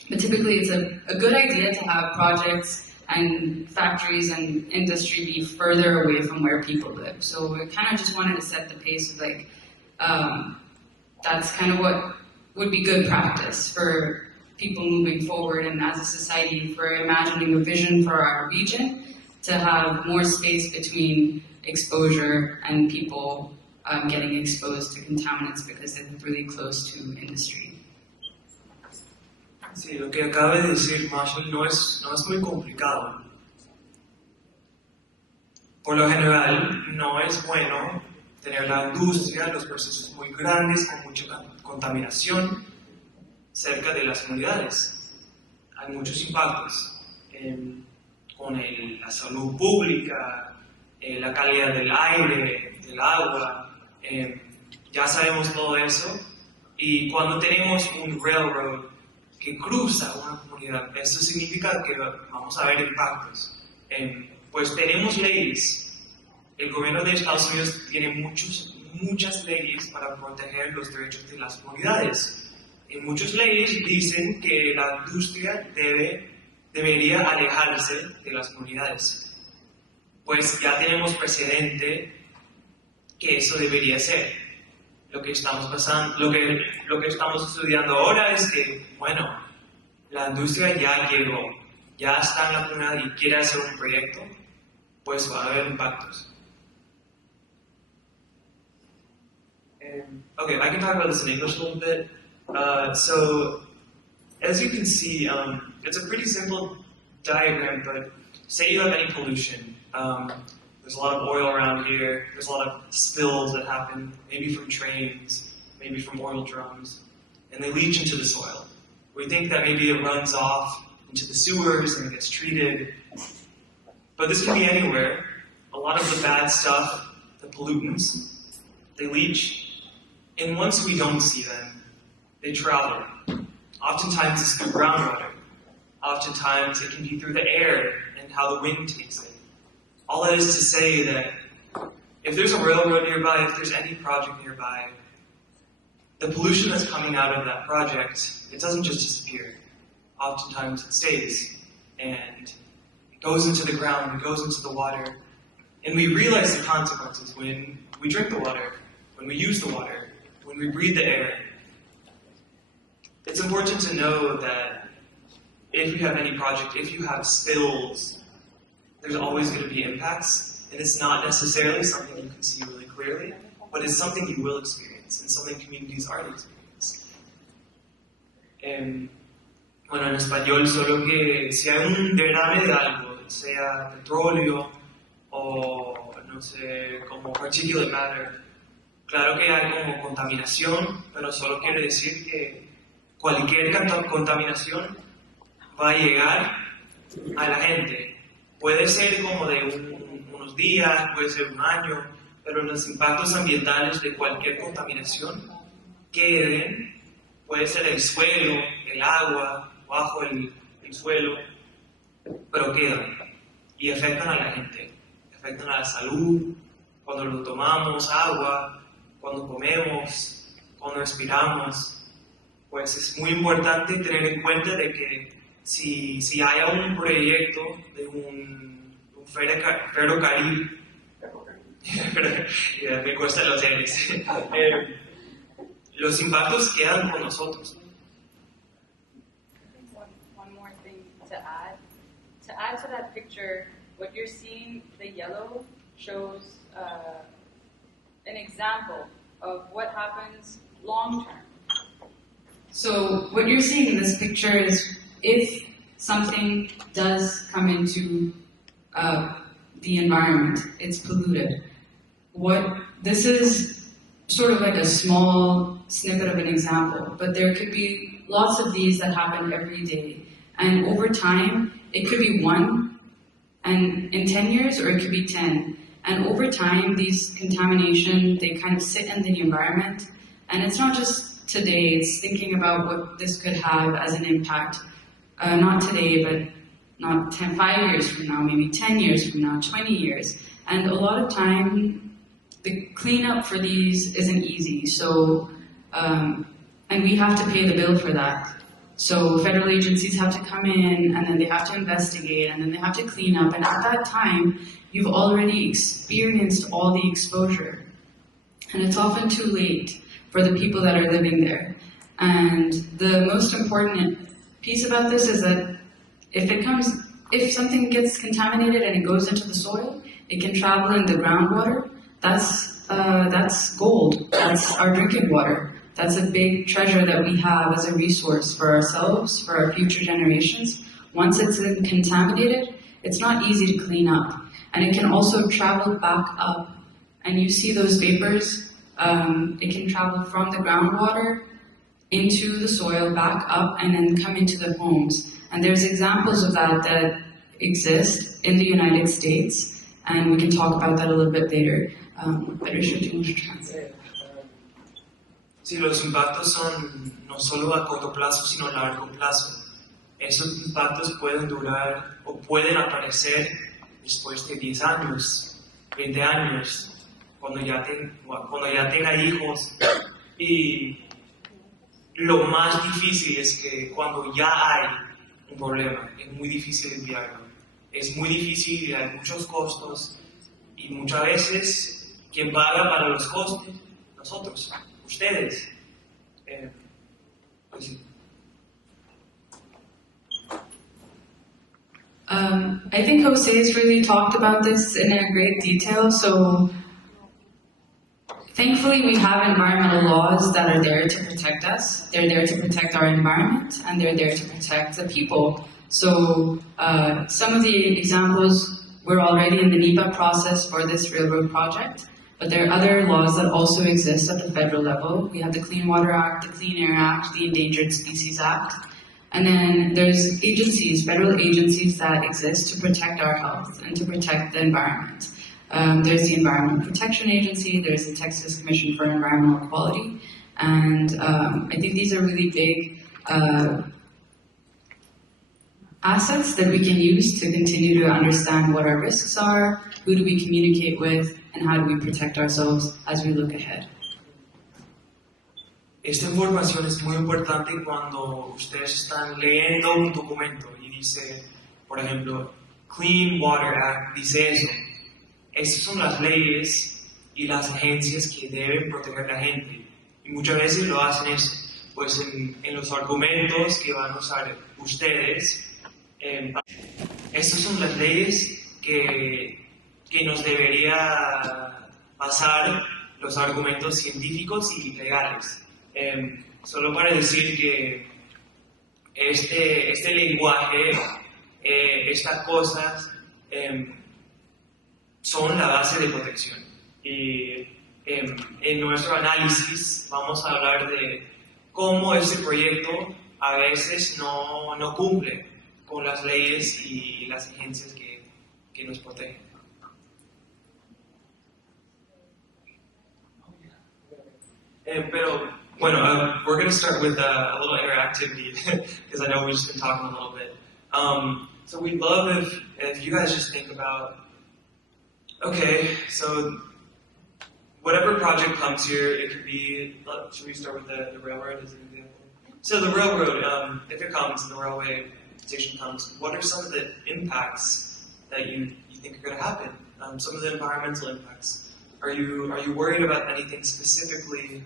But typically it's a good idea to have projects and factories and industry be further away from where people live. So we kind of just wanted to set the pace of like, that's kind of what would be good practice for people moving forward and as a society for imagining a vision for our region to have more space between exposure and people getting exposed to contaminants because they're really close to industry. Sí, lo que acaba de decir Marshall no es muy complicado. Por lo general, no es bueno tener la industria, los procesos muy grandes, con mucha contaminación cerca de las comunidades. Hay muchos impactos con la salud pública, la calidad del aire, del agua. Ya sabemos todo eso. Y cuando tenemos un railroad que cruza una comunidad, eso significa que vamos a ver impactos. Pues tenemos leyes. El gobierno de Estados Unidos tiene muchas leyes para proteger los derechos de las comunidades. Y muchas leyes dicen que la industria debería alejarse de las comunidades. Pues ya tenemos precedente que eso debería ser. Lo que estamos estudiando ahora es que, bueno, la industria ya llegó, ya está en la comunidad y quiere hacer un proyecto, pues va a haber impactos. Okay, I can talk about this in English a little bit. So, as you can see, it's a pretty simple diagram, but say you have any pollution. There's a lot of oil around here, there's a lot of spills that happen, maybe from trains, maybe from oil drums, and they leach into the soil. We think that maybe it runs off into the sewers and gets treated, but this can be anywhere. A lot of the bad stuff, the pollutants, they leach, and once we don't see them, they travel. Oftentimes it's through groundwater. Oftentimes it can be through the air and how the wind takes it. All that is to say that if there's a railroad nearby, if there's any project nearby, the pollution that's coming out of that project, it doesn't just disappear. Oftentimes it stays, and it goes into the ground, it goes into the water, and we realize the consequences when we drink the water, when we use the water, when we breathe the air. It's important to know that if you have any project, if you have spills, there's always going to be impacts, and it's not necessarily something you can see really clearly, but it's something you will experience, and something communities already experience. Bueno, en español, solo que si hay un derrame de algo, sea petróleo o, no sé, como particulate matter, claro que hay como contaminación, pero solo quiere decir que cualquier contaminación va a llegar a la gente. Puede ser como de unos días, puede ser un año, pero los impactos ambientales de cualquier contaminación queden, puede ser el suelo, el agua, bajo el suelo, pero quedan y afectan a la gente, afectan a la salud, cuando lo tomamos agua, cuando comemos, cuando respiramos. Pues es muy importante tener en cuenta de que si hay un proyecto de un ferrocarril, me cuestan los R's, los impactos quedan con nosotros. One more thing to add. To add to that picture, what you're seeing, the yellow, shows an example of what happens long term. So what you're seeing in this picture is if something does come into the environment, it's polluted. This is sort of like a small snippet of an example, but there could be lots of these that happen every day. And over time, it could be one, and in 10 years, or it could be 10. And over time, these contamination, they kind of sit in the environment. And it's not just today, it's thinking about what this could have as an impact. Not today, but not 5 years from now, maybe 10 years from now, 20 years. And a lot of time, the cleanup for these isn't easy. So, and we have to pay the bill for that. So federal agencies have to come in, and then they have to investigate, and then they have to clean up. And at that time, you've already experienced all the exposure. And it's often too late for the people that are living there. And the most important piece about this is that if something gets contaminated and it goes into the soil, it can travel in the groundwater. That's gold. That's our drinking water. That's a big treasure that we have as a resource for ourselves, for our future generations. Once it's contaminated, it's not easy to clean up. And it can also travel back up. And you see those vapors, it can travel from the groundwater into the soil, back up, and then come into the homes. And there's examples of that exist in the United States, and we can talk about that a little bit later. Better should you translate. Sí, los impactos son no solo a corto plazo, sino a largo plazo. Esos impactos pueden durar o pueden aparecer después de 10 años, 20 años, cuando ya tenga hijos. Y lo más difícil es que cuando ya hay un problema, es muy difícil enviarlo. Es muy difícil y hay muchos costos. Y muchas veces, ¿quién paga para los costos? Nosotros, ustedes. Pues sí. I think Jose's really talked about this in a great detail. So, thankfully, we have environmental laws that are there to protect us. They're there to protect our environment, and they're there to protect the people. So, some of the examples, we're already in the NEPA process for this railroad project, but there are other laws that also exist at the federal level. We have the Clean Water Act, the Clean Air Act, the Endangered Species Act. And then there's agencies, federal agencies that exist to protect our health and to protect the environment. There's the Environmental Protection Agency, there's the Texas Commission for Environmental Quality, and I think these are really big assets that we can use to continue to understand what our risks are, who do we communicate with, and how do we protect ourselves as we look ahead. Esta información es muy importante cuando ustedes están leyendo un documento y dice, por ejemplo, Clean Water Act dice eso. Estas son las leyes y las agencias que deben proteger a la gente. Y muchas veces lo hacen eso. Pues en los argumentos que van a usar ustedes, estas son las leyes que nos debería basar los argumentos científicos y legales. Solo para decir que este lenguaje, estas cosas, son la base de protección. Y en nuestro análisis vamos a hablar de cómo este proyecto a veces no cumple con las leyes y las agencias que nos protegen. Pero bueno, we're going to start with a little interactivity because I know we've just been talking a little bit. So we'd love if you guys just think about, okay, so whatever project comes here, it could be, should we start with the railroad as an example? So the railroad, if it comes, the railway station comes, what are some of the impacts that you think are going to happen? Some of the environmental impacts. Are you worried about anything specifically?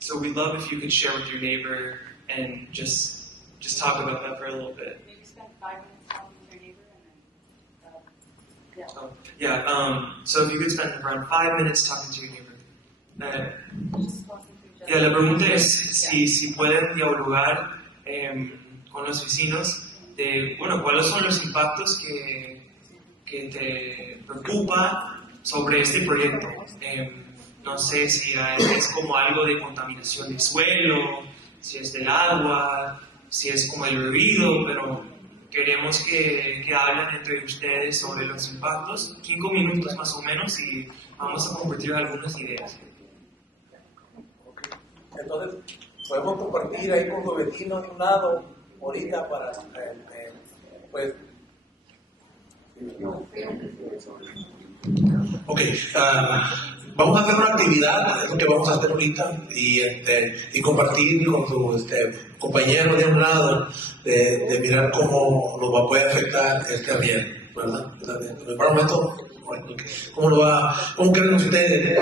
So we'd love if you could share with your neighbor and just talk about that for a little bit. Maybe spend 5 minutes talking with your neighbor and then, Oh, yeah, so if you could spend around 5 minutes talking to your neighbor. La pregunta es si pueden dialogar con los vecinos de, bueno, cuáles son los impactos que te preocupa sobre este proyecto. No sé si es como algo de contaminación del suelo, si es del agua, si es como el ruido, pero queremos que hablen entre ustedes sobre los impactos, 5 minutos más o menos, y vamos a compartir algunas ideas. Entonces, podemos compartir ahí con los vecinos de un lado, ahorita para, pues... Ok, vamos a hacer una actividad, es lo que vamos a hacer ahorita, y compartir con tu compañero de un lado, de mirar cómo nos va a poder afectar este riesgo, ¿verdad? El environmental, ¿cómo creen ustedes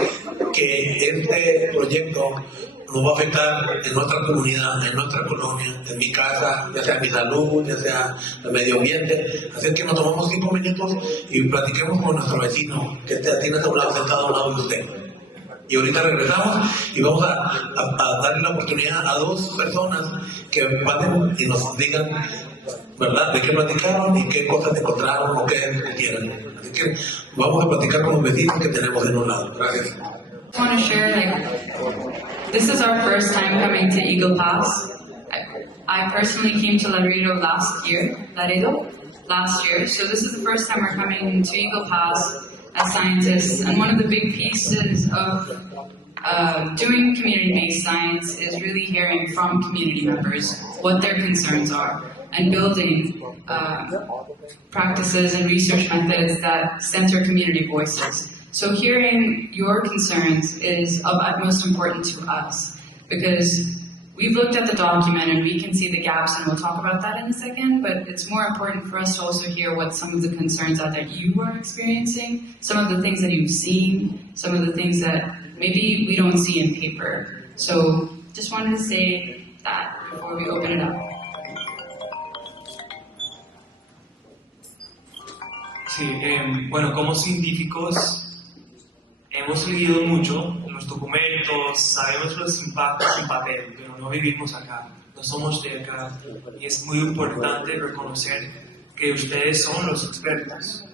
que este proyecto nos va a afectar en nuestra comunidad, en nuestra colonia, en mi casa, ya sea mi salud, ya sea el medio ambiente? Así que nos tomamos 5 minutos y platiquemos con nuestro vecino, que tiene a un lado, sentado a un lado de usted. Y ahorita regresamos y vamos a darle la oportunidad a dos personas que pasen y nos digan, ¿verdad?, de qué platicaron y qué cosas encontraron o qué quieran. Así que vamos a platicar con los vecinos que tenemos en un lado. Gracias. I want to share, this is our first time coming to Eagle Pass. I personally came to Laredo last year, so this is the first time we're coming to Eagle Pass as scientists, and one of the big pieces of doing community-based science is really hearing from community members what their concerns are and building practices and research methods that center community voices. So hearing your concerns is of utmost importance to us because we've looked at the document and we can see the gaps, and we'll talk about that in a second, but it's more important for us to also hear what some of the concerns are that you are experiencing, some of the things that you've seen, some of the things that maybe we don't see in paper. So just wanted to say that before we open it up. Sí, bueno, como científicos hemos leído mucho los documentos, sabemos los impactos en papel, pero no vivimos acá, no somos de acá, y es muy importante reconocer que ustedes son los expertos.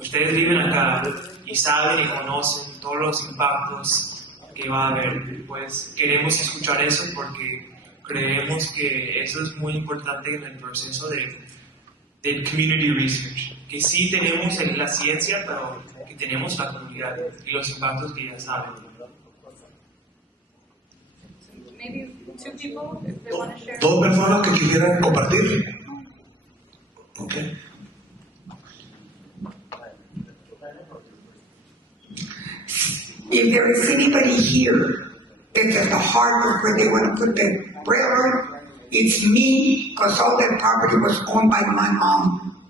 Ustedes viven acá y saben y conocen todos los impactos que va a haber. Pues queremos escuchar eso porque creemos que eso es muy importante en el proceso de community research, que sí tenemos la ciencia, pero que tenemos la comunidad y los impactos que ya saben. Maybe two people, if they want to share. Dos personas que quisieran compartir. Okay. If there is anybody here that's at the heart of where they want to put the railroad, it's me, because all that property was owned by my mom.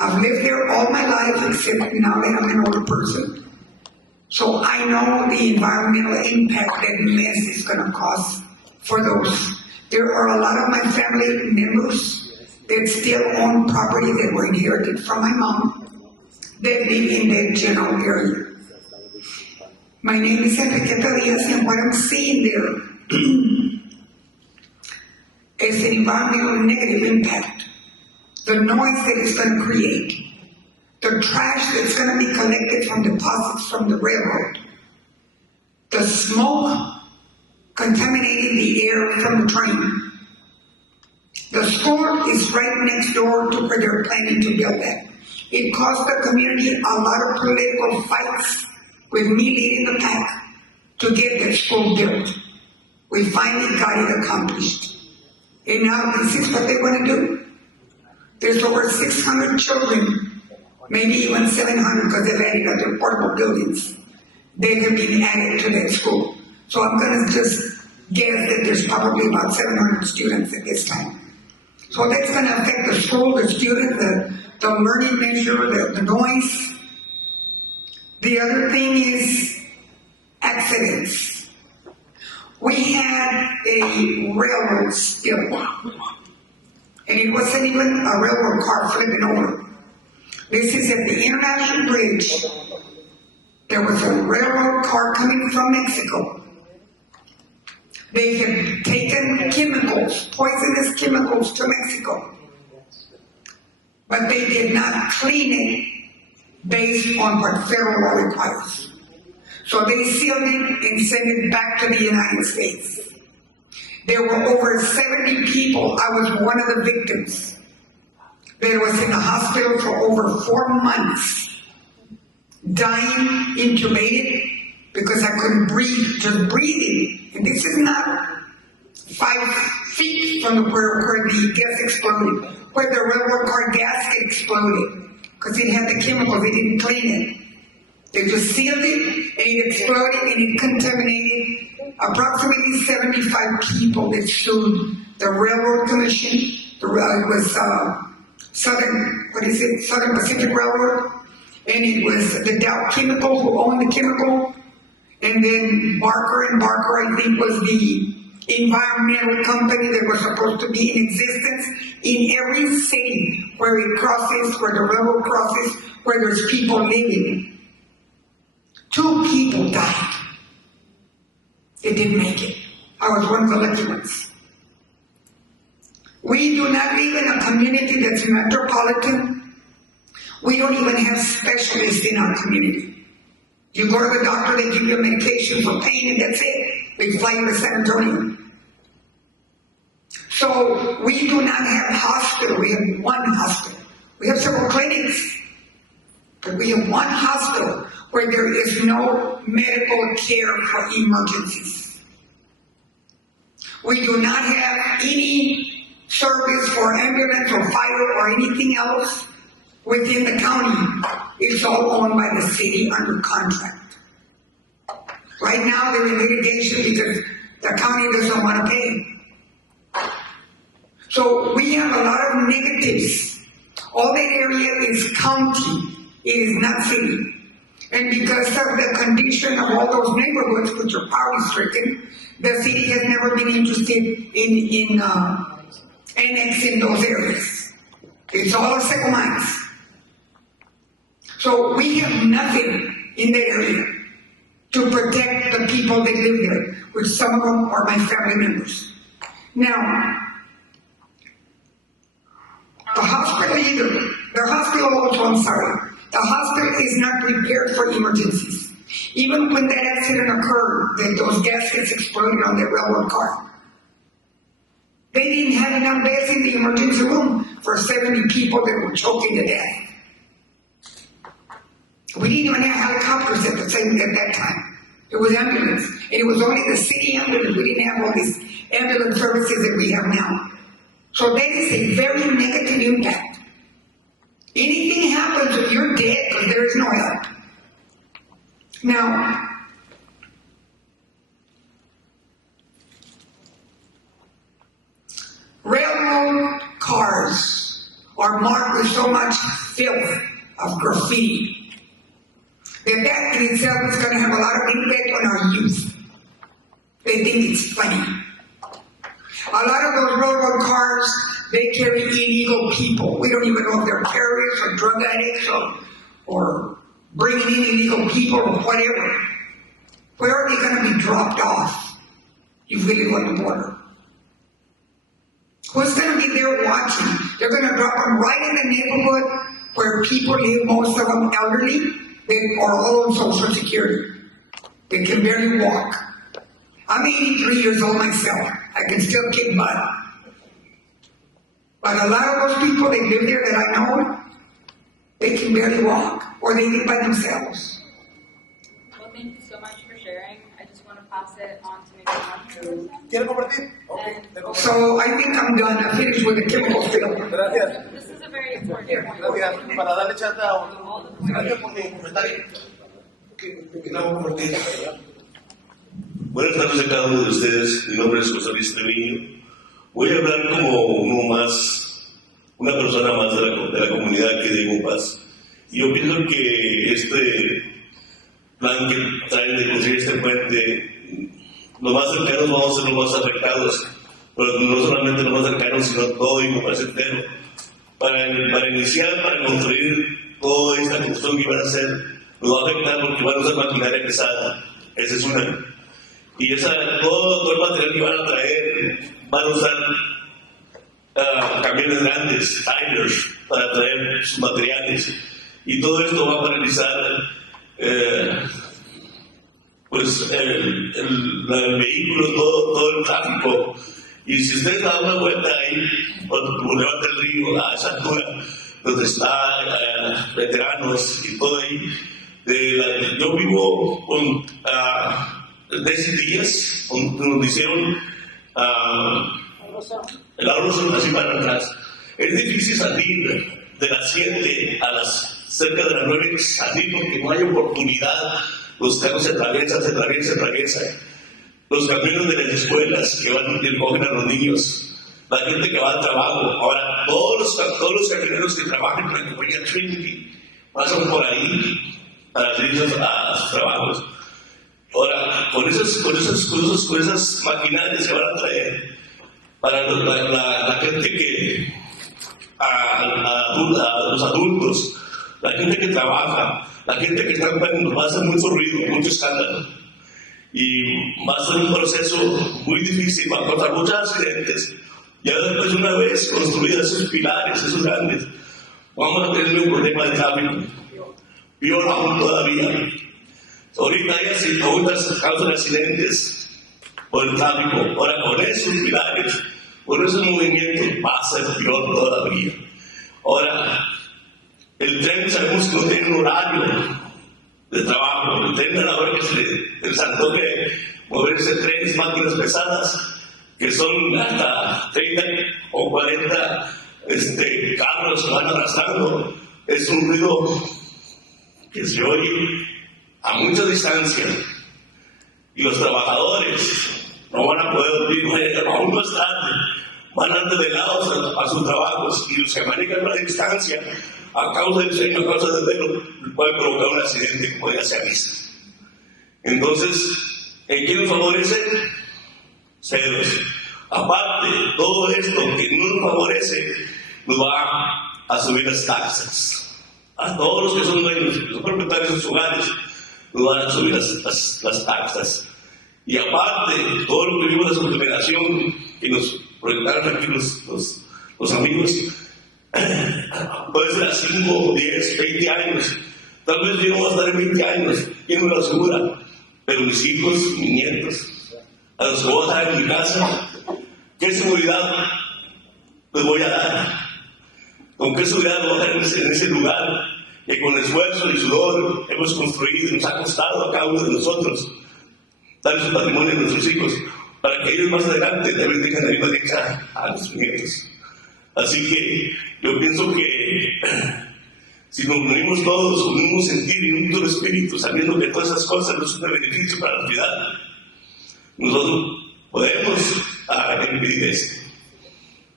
I've lived there all my life, except now that I'm an older person. So I know the environmental impact that mess is going to cause for those. There are a lot of my family members that still own property that were inherited from my mom that live in that general area. My name is Enriqueta Diaz, and what I'm seeing there is an environmental negative impact. The noise that it's going to create, the trash that's going to be collected from deposits from the railroad, the smoke contaminating the air from the train. The school is right next door to where they're planning to build that. It cost the community a lot of political fights with me leading the pack to get that school built. We finally got it accomplished. And now this is what they want to do. There's over 600 children, maybe even 700 because they've added other portable buildings. They have been added to that school. So I'm going to just guess that there's probably about 700 students at this time. So that's going to affect the school, the students, the learning measure, the noise. The other thing is accidents. We had a railroad spill, and it wasn't even a railroad car flipping over. This is at the International Bridge. There was a railroad car coming from Mexico. They had taken chemicals, poisonous chemicals to Mexico, but they did not clean it based on what federal law requires. So they sealed it and sent it back to the United States. There were over 70 people. I was one of the victims that was in the hospital for over 4 months, dying, intubated, because I couldn't breathe, just breathing. And this is not 5 feet from where the gas exploded, where the railroad car gasket exploded. Because it had the chemicals, they didn't clean it. They just sealed it, and it exploded, and it contaminated approximately 75 people that sued the Railroad Commission. It was Southern Pacific Railroad, and it was the Dow Chemical who owned the chemical, and then Barker & Barker, I think, was the environmental company that was supposed to be in existence in every city where it crosses, where the railroad crosses, where there's people living. 2 people died. They didn't make it. I was one of the lucky ones. We do not live in a community that's metropolitan. We don't even have specialists in our community. You go to the doctor, they give you a medication for pain, and that's it. They fly you to San Antonio. So we do not have hospital. We have one hospital. We have several clinics, but we have one hospital where there is no medical care for emergencies. We do not have any service for ambulance or fire or anything else within the county. It's all owned by the city under contract. Right now they're in litigation because the county doesn't want to pay. So we have a lot of negatives. All that area is county. It is not city. And because of the condition of all those neighborhoods, which are poverty stricken, the city has never been interested in annexing those areas. It's all a second mines. So we have nothing in that area to protect the people that live there, which some of them are my family members. Now, the hospital the hospital is not prepared for emergencies. Even when that accident occurred, those gaskets exploded on the railroad car. They didn't have enough beds in the emergency room for 70 people that were choking to death. We didn't even have helicopters at that time. It was ambulance. And it was only the city ambulance. We didn't have all these ambulance services that we have now. So that is a very negative impact. Anything happens, you're dead because there is no help. Now, railroad cars are marked with so much filth of graffiti that in itself is going to have a lot of impact on our youth. They think it's funny. A lot of those railroad cars, they carry illegal people. We don't even know if they're terrorists or drug addicts or bringing in illegal people or whatever. Where are they going to be dropped off if we live on the border? Who's going to be there watching? They're going to drop them right in the neighborhood where people live, most of them elderly. They are all on Social Security. They can barely walk. I'm 83 years old myself. I can still kick butt. But a lot of those people that live there that I know, they can barely walk, or they live by themselves. Well, thank you so much for sharing. I just want to pass it on to maybe So I think I'm done. I finished with the chemical spill. This is a very important point. Para darle chance a alguien por mi comentario. Buenas tardes a cada uno de ustedes. Mi nombre es José Luis Treviño. Voy a hablar como uno más, una persona más de la comunidad que de Guapas. Y yo pienso que este plan que traen de construir este puente, los más cercanos vamos a ser los más afectados, pero no solamente los más cercanos, sino todo Guapas entero. Para iniciar, para construir toda esta construcción que van a hacer, nos va a afectar porque van a usar maquinaria pesada. Esa es una. Y todo el material que van a traer, van a usar camiones grandes, trailers, para traer sus materiales. Y todo esto va a paralizar el vehículo, todo el tráfico. Y si ustedes dan una vuelta ahí, por debajo del río, a esa altura, donde está veteranos y todo ahí, yo vivo con Desi Díaz, donde hicieron el ahorro así para atrás. Es difícil salir de las 7 a cerca de las 9, salir porque no hay oportunidad. Los carros se atraviesan. Los camiones de las escuelas que van y recogen a los niños, la gente que va al trabajo. Ahora, todos los camioneros que trabajan en la compañía Trinity pasan por ahí para irse a sus trabajos. Ahora, con esas maquinarias que van a traer para la gente que, a los adultos, la gente que trabaja, la gente que está enferma, va a hacer mucho ruido, mucho escándalo. Y va a ser un proceso muy difícil, va a causar muchos accidentes. Ya después, una vez construidos esos pilares, esos grandes, vamos a tener un problema de tráfico. Peor aún todavía. Ahorita causan accidentes por el tráfico. Ahora, con esos pilares, con esos movimientos, va a ser peor todavía. Ahora, el tren sabemos que no tiene un horario de trabajo. El tren a la hora que se les antoje moverse trenes, máquinas pesadas, que son hasta 30 o 40 carros que van arrastrando. Es un ruido que se oye a mucha distancia. Y los trabajadores no van a poder dormir, aún no es tarde, van a de lado a sus trabajos y los que manejan la distancia a causa del sueño, a causa del velo, puede provocar un accidente como ya se avisa. Entonces, ¿en qué nos favorece? Ceros. Aparte, todo esto que no nos favorece, nos va a subir las taxas. A todos los que son dueños, los propietarios de sus hogares, nos van a subir las taxas. Y aparte, todo lo que vimos de su generación, que nos proyectaron aquí los amigos, puede ser a 5, 10, 20 años. Tal vez yo voy a estar en 20 años, ¿quién me lo asegura? Pero mis hijos, mis nietos, a los que voy a estar en mi casa, ¿qué seguridad les voy a dar? ¿Con qué seguridad voy a dar en ese lugar que con esfuerzo y sudor hemos construido y nos ha costado a cada uno de nosotros dar su patrimonio a nuestros hijos, para que ellos más adelante también tengan la misma derecha a nuestros nietos? Así que yo pienso que si nos unimos todos con un mismo sentir y un solo espíritu, sabiendo que todas esas cosas no son de beneficio para la ciudad, nosotros podemos impedir esto.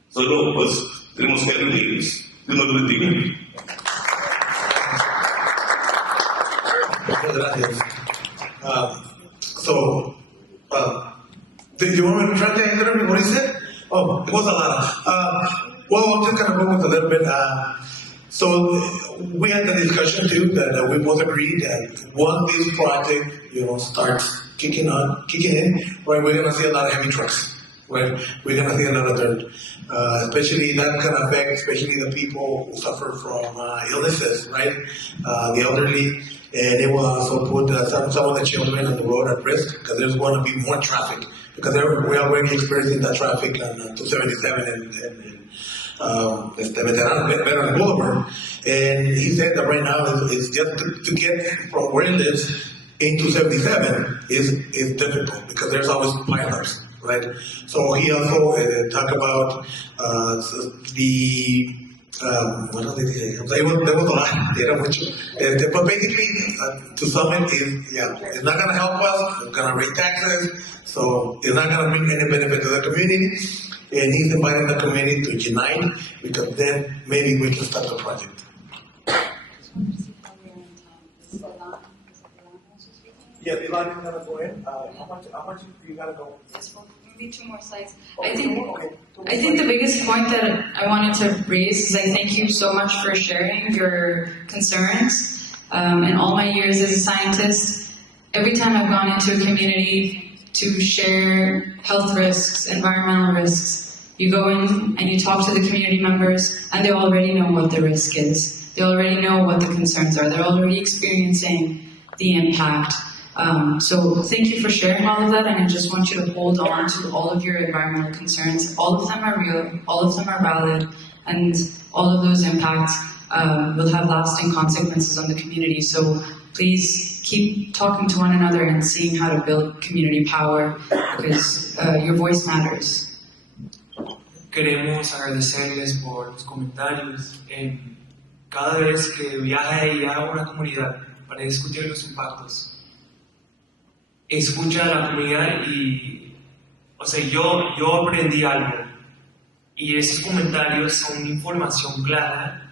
Solo pues tenemos que reunirnos. Dios nos bendiga. Muchas gracias. Do you want me to try to answer what he said? Oh, it was a lot. Well, I'm just going to go with a little bit. So we had the discussion too that we both agreed that once this project, starts kicking in, right, we're going to see a lot of heavy trucks, right? We're going to see a lot of dirt. Especially that can affect, especially the people who suffer from illnesses, right? The elderly, and it will also put some of the children on the road at risk because there's going to be more traffic because we're already experiencing that traffic on 277 and Veteran Boulevard. And he said that right now it's just to get from where he lives into 77 is difficult because there's always pileups. Right. So he also talked about what else did he say? There was a lot. But basically, to sum it, it's not going to help us. It's going to raise taxes. So it's not going to bring any benefit to the community. And he's inviting the community to unite because then maybe we can start the project. Yeah, the line is going to go in. How much do you got to go? Maybe 2 more slides. I think the biggest point that I wanted to raise is I thank you so much for sharing your concerns. In all my years as a scientist, every time I've gone into a community to share health risks, environmental risks, you go in and you talk to the community members and they already know what the risk is. They already know what the concerns are. They're already experiencing the impact. So thank you for sharing all of that, and I just want you to hold on to all of your environmental concerns. All of them are real, all of them are valid, and all of those impacts will have lasting consequences on the community. So please keep talking to one another and seeing how to build community power, because your voice matters. Queremos agradecerles por los comentarios. Cada vez que viaje a una comunidad para discutir los impactos, escucha a la comunidad y, yo aprendí algo y esos comentarios son información clara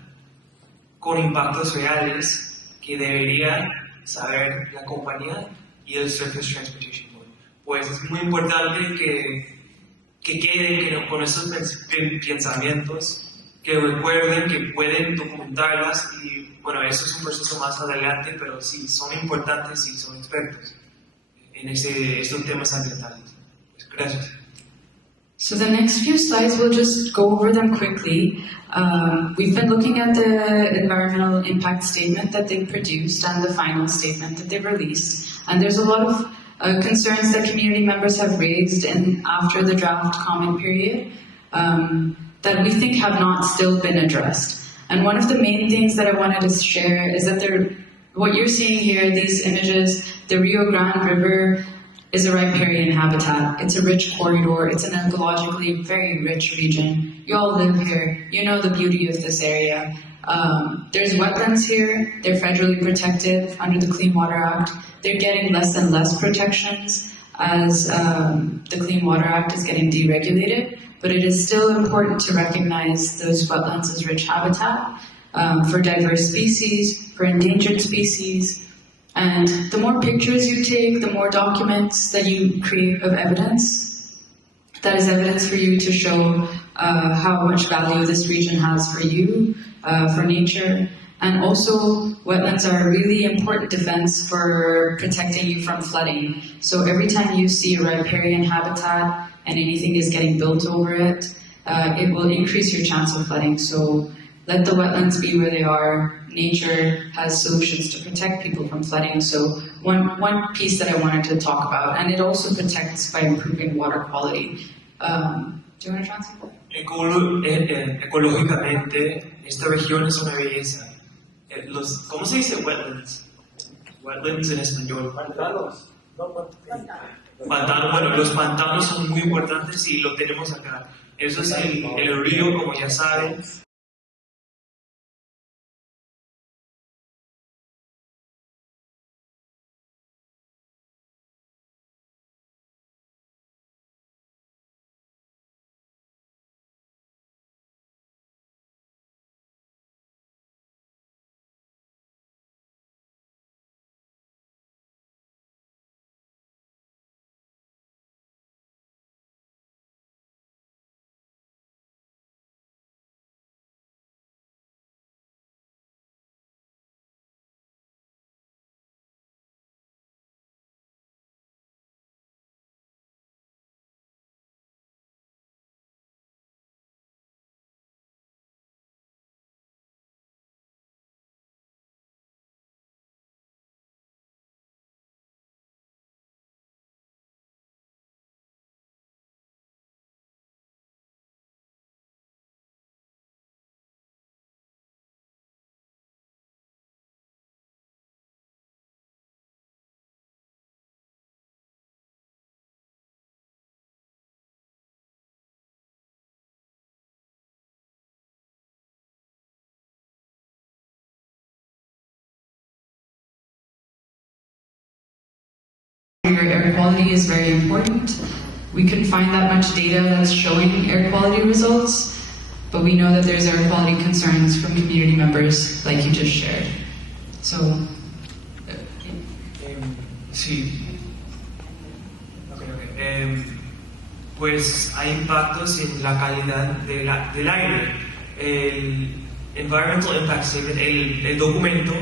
con impactos reales que debería saber la compañía y el Surface Transportation Board. Pues es muy importante que queden con esos pensamientos, que recuerden que pueden documentarlas y bueno, eso es un proceso más adelante, pero sí, son importantes y son expertos en estos temas ambientales. Pues, gracias. So the next few slides, we'll just go over them quickly. We've been looking at the environmental impact statement that they produced and the final statement that they've released. And there's a lot of concerns that community members have raised after the draft comment period that we think have not still been addressed. And one of the main things that I wanted to share is that what you're seeing here, these images, the Rio Grande River is a riparian habitat. It's a rich corridor. It's an ecologically very rich region. You all live here. You know the beauty of this area. There's wetlands here. They're federally protected under the Clean Water Act. They're getting less and less protections as the Clean Water Act is getting deregulated. But it is still important to recognize those wetlands as rich habitat for diverse species, for endangered species. And the more pictures you take, the more documents that you create of evidence, that is evidence for you to show how much value this region has for you, for nature. And also, wetlands are a really important defense for protecting you from flooding. So every time you see a riparian habitat and anything is getting built over it, it will increase your chance of flooding. So let the wetlands be where they are. Nature has solutions to protect people from flooding. So one piece that I wanted to talk about, and it also protects by improving water quality. Do you want to translate that? Ecológicamente, esta región es una belleza. ¿Cómo se dice wetlands? Wetlands en español. Pantanos. Pantanos, bueno, los pantanos son muy importantes y lo tenemos acá. Eso es el río, como ya saben. Your air quality is very important. We couldn't find that much data that's showing air quality results, but we know that there's air quality concerns from community members like you just shared. So, sí. Pues hay impactos en la calidad del aire. El Environmental Impact Statement, el documento,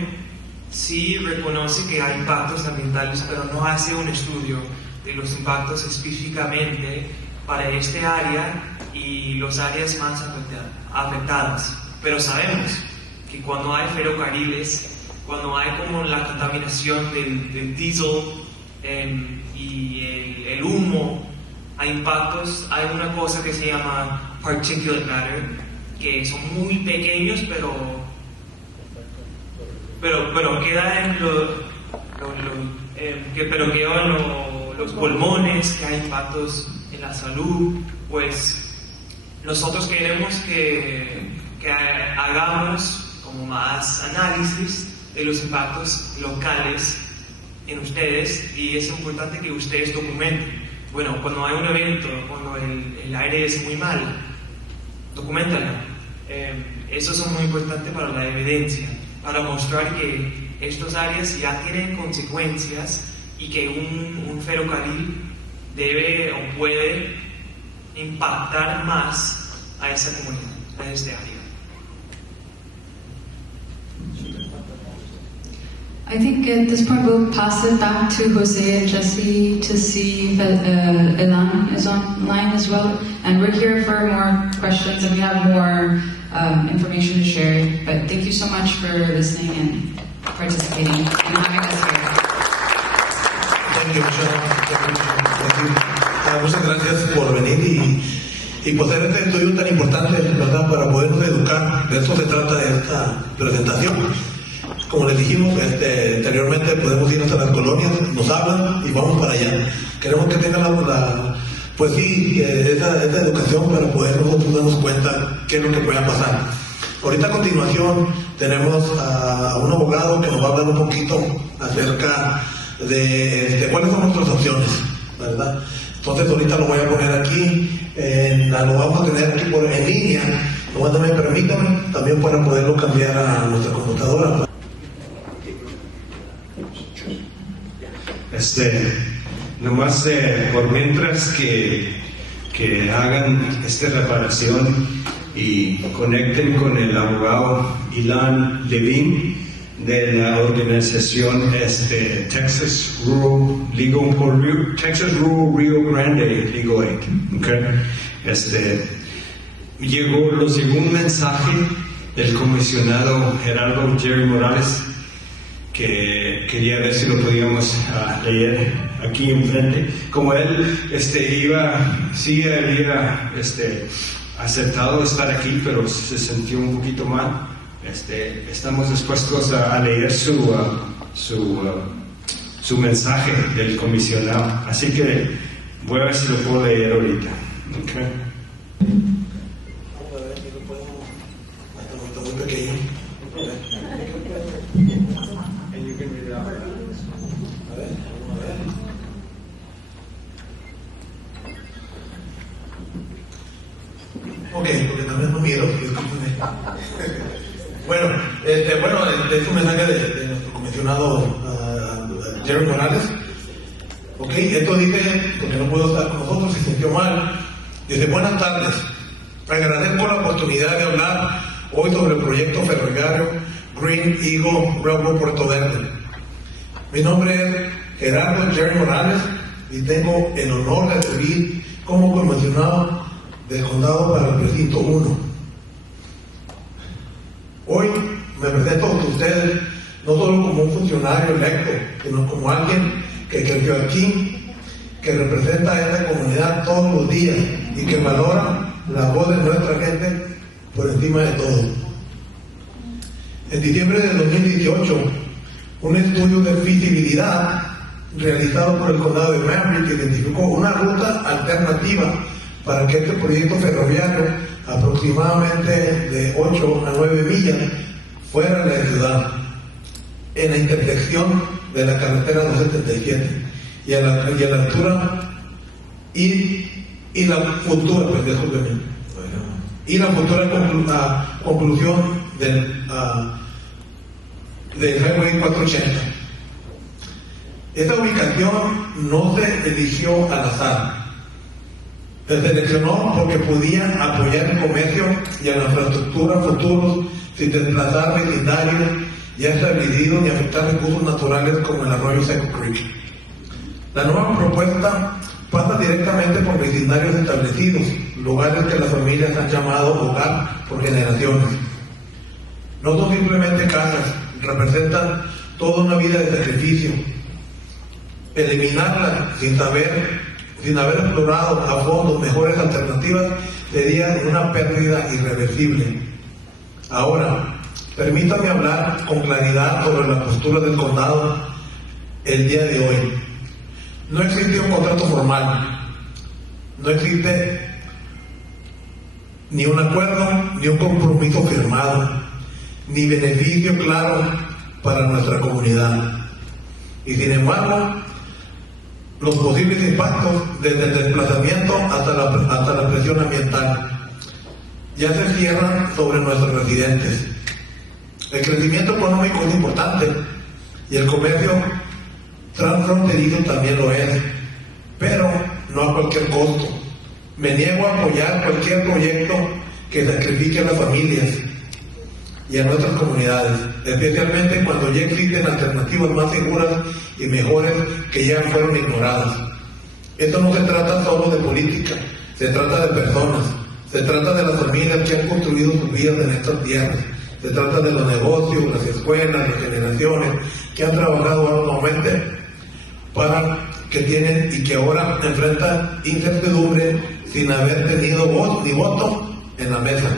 sí reconoce que hay impactos ambientales, pero no hace un estudio de los impactos específicamente para este área y los áreas más afectadas. Pero sabemos que cuando hay ferrocarriles, cuando hay como la contaminación del diésel y el humo, hay impactos. Hay una cosa que se llama particulate matter, que son muy pequeños, pero queda en los pulmones, que hay impactos en la salud. Pues nosotros queremos que hagamos como más análisis de los impactos locales en ustedes, y es importante que ustedes documenten. Bueno, cuando hay un evento, cuando el aire es muy mal, documentalo. Eso es muy importante para la evidencia, para mostrar que estas áreas ya tienen consecuencias y que un ferrocarril debe o puede impactar más a esa comunidad, a este área. I think at this point we'll pass it back to Jose and Jesse to see if Elan is online as well. And we're here for more questions and we have more information to share. But thank you so much for listening and participating and having us here. Thank you, Michelle. Muchas gracias por venir y por hacer este estudio tan importante, ¿verdad? Para podernos educar. De eso se trata esta presentación. Como les dijimos anteriormente, podemos ir hasta las colonias, nos hablan y vamos para allá. Queremos que tengan esa educación para poder nosotros darnos cuenta qué es lo que pueda pasar. Ahorita a continuación tenemos a un abogado que nos va a hablar un poquito acerca de cuáles son nuestras opciones, ¿verdad? Entonces ahorita lo voy a poner aquí, lo vamos a tener aquí en línea. Nomás también permítanme, también para poderlo cambiar a nuestra computadora. Nomás por mientras que hagan esta reparación y conecten con el abogado Ilan Levin de la organización Texas Rural Rio Grande Legal Aid. Okay. Nos llegó un mensaje del comisionado Gerardo Jerry Morales que quería ver si lo podíamos leer aquí enfrente. Como él había aceptado estar aquí, pero se sintió un poquito mal. Estamos dispuestos a leer su mensaje del comisionado. Así que voy a ver si lo puedo leer ahorita. Okay. Vamos a ver si lo podemos. Está muy pequeño. Ok, porque también no miro. Bueno, es un mensaje de nuestro comisionado Jerry Morales. Ok, esto dice, porque no puedo estar con nosotros, se sintió mal. Dice, buenas tardes. Agradezco la oportunidad de hablar hoy sobre el proyecto ferroviario Green Eagle Railroad Puerto Verde. Mi nombre es Gerardo Jerry Morales y tengo el honor de servir como comisionado del condado para el precinto 1. Hoy me presento ante ustedes no solo como un funcionario electo, sino como alguien que creció aquí, que representa a esta comunidad todos los días y que valora la voz de nuestra gente por encima de todo. En diciembre de 2018, un estudio de feasibilidad realizado por el condado de Maverick identificó una ruta alternativa para que este proyecto ferroviario, aproximadamente de 8 a 9 millas, fuera de la ciudad, en la intersección de la carretera 277 y a la altura y la futura, conclusión del Highway 480. Esta ubicación no se eligió al azar. Se seleccionó porque podía apoyar el comercio y a la infraestructura futuros sin desplazar vecindarios ya establecidos ni afectar recursos naturales como el arroyo Sept Creek. La nueva propuesta pasa directamente por vecindarios establecidos, lugares que las familias han llamado hogar por generaciones. No son simplemente casas, representan toda una vida de sacrificio. Eliminarlas sin haber explorado a fondo mejores alternativas sería una pérdida irreversible. Ahora, permítame hablar con claridad sobre la postura del condado el día de hoy. No existe un contrato formal, no existe ni un acuerdo, ni un compromiso firmado, ni beneficio claro para nuestra comunidad. Y sin embargo, los posibles impactos desde el desplazamiento hasta la presión ambiental ya se cierran sobre nuestros residentes. El crecimiento económico es importante y el comercio transfronterizo también lo es, pero no a cualquier costo. Me niego a apoyar cualquier proyecto que sacrifique a las familias. y a nuestras comunidades, especialmente cuando ya existen alternativas más seguras y mejores que ya fueron ignoradas. Esto no se trata solo de política, se trata de personas, se trata de las familias que han construido sus vidas en estas tierras, se trata de los negocios, las escuelas, las generaciones que han trabajado arduamente para que tienen y que ahora enfrentan incertidumbre sin haber tenido voz ni voto en la mesa.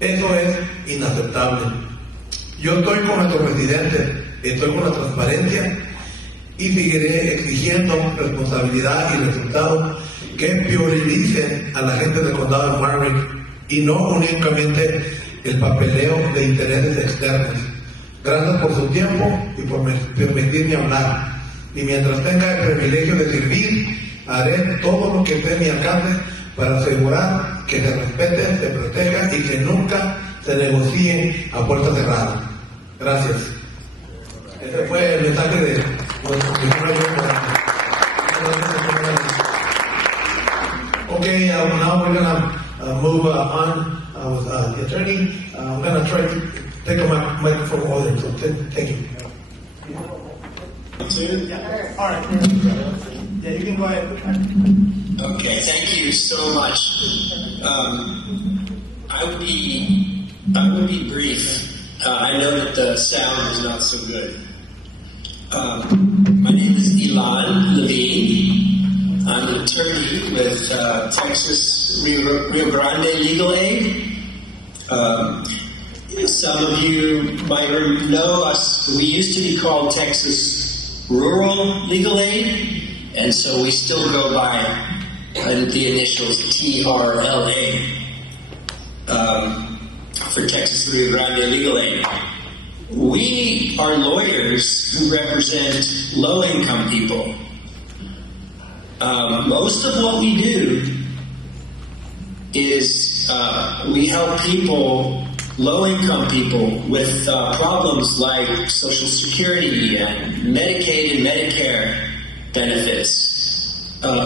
Eso es inaceptable. Yo estoy con nuestro presidente, estoy con la transparencia y seguiré exigiendo responsabilidad y resultados que prioricen a la gente del condado de Maverick y no únicamente el papeleo de intereses externos. Gracias por su tiempo y por permitirme hablar. Y mientras tenga el privilegio de servir, haré todo lo que esté en mi alcance para asegurar que se respete, se proteja y que nunca se negocie a puerta cerrada. Gracias. Ese fue el mensaje de nuestro primer. Okay, now we're gonna move on with the attorney. I'm gonna try to take a microphone order, so thank you. All right. Yeah, you can go ahead. Okay, thank you so much. I would be brief. I know that the sound is not so good. My name is Ilan Levine. I'm an attorney with Texas Rio Grande Legal Aid. Some of you might know us. We used to be called Texas Rural Legal Aid, and so we still go by the initials TRLA for Texas Rio Grande Legal Aid. We are lawyers who represent low-income people. Most of what we do is we help people, low-income people, with problems like Social Security and Medicaid and Medicare benefits.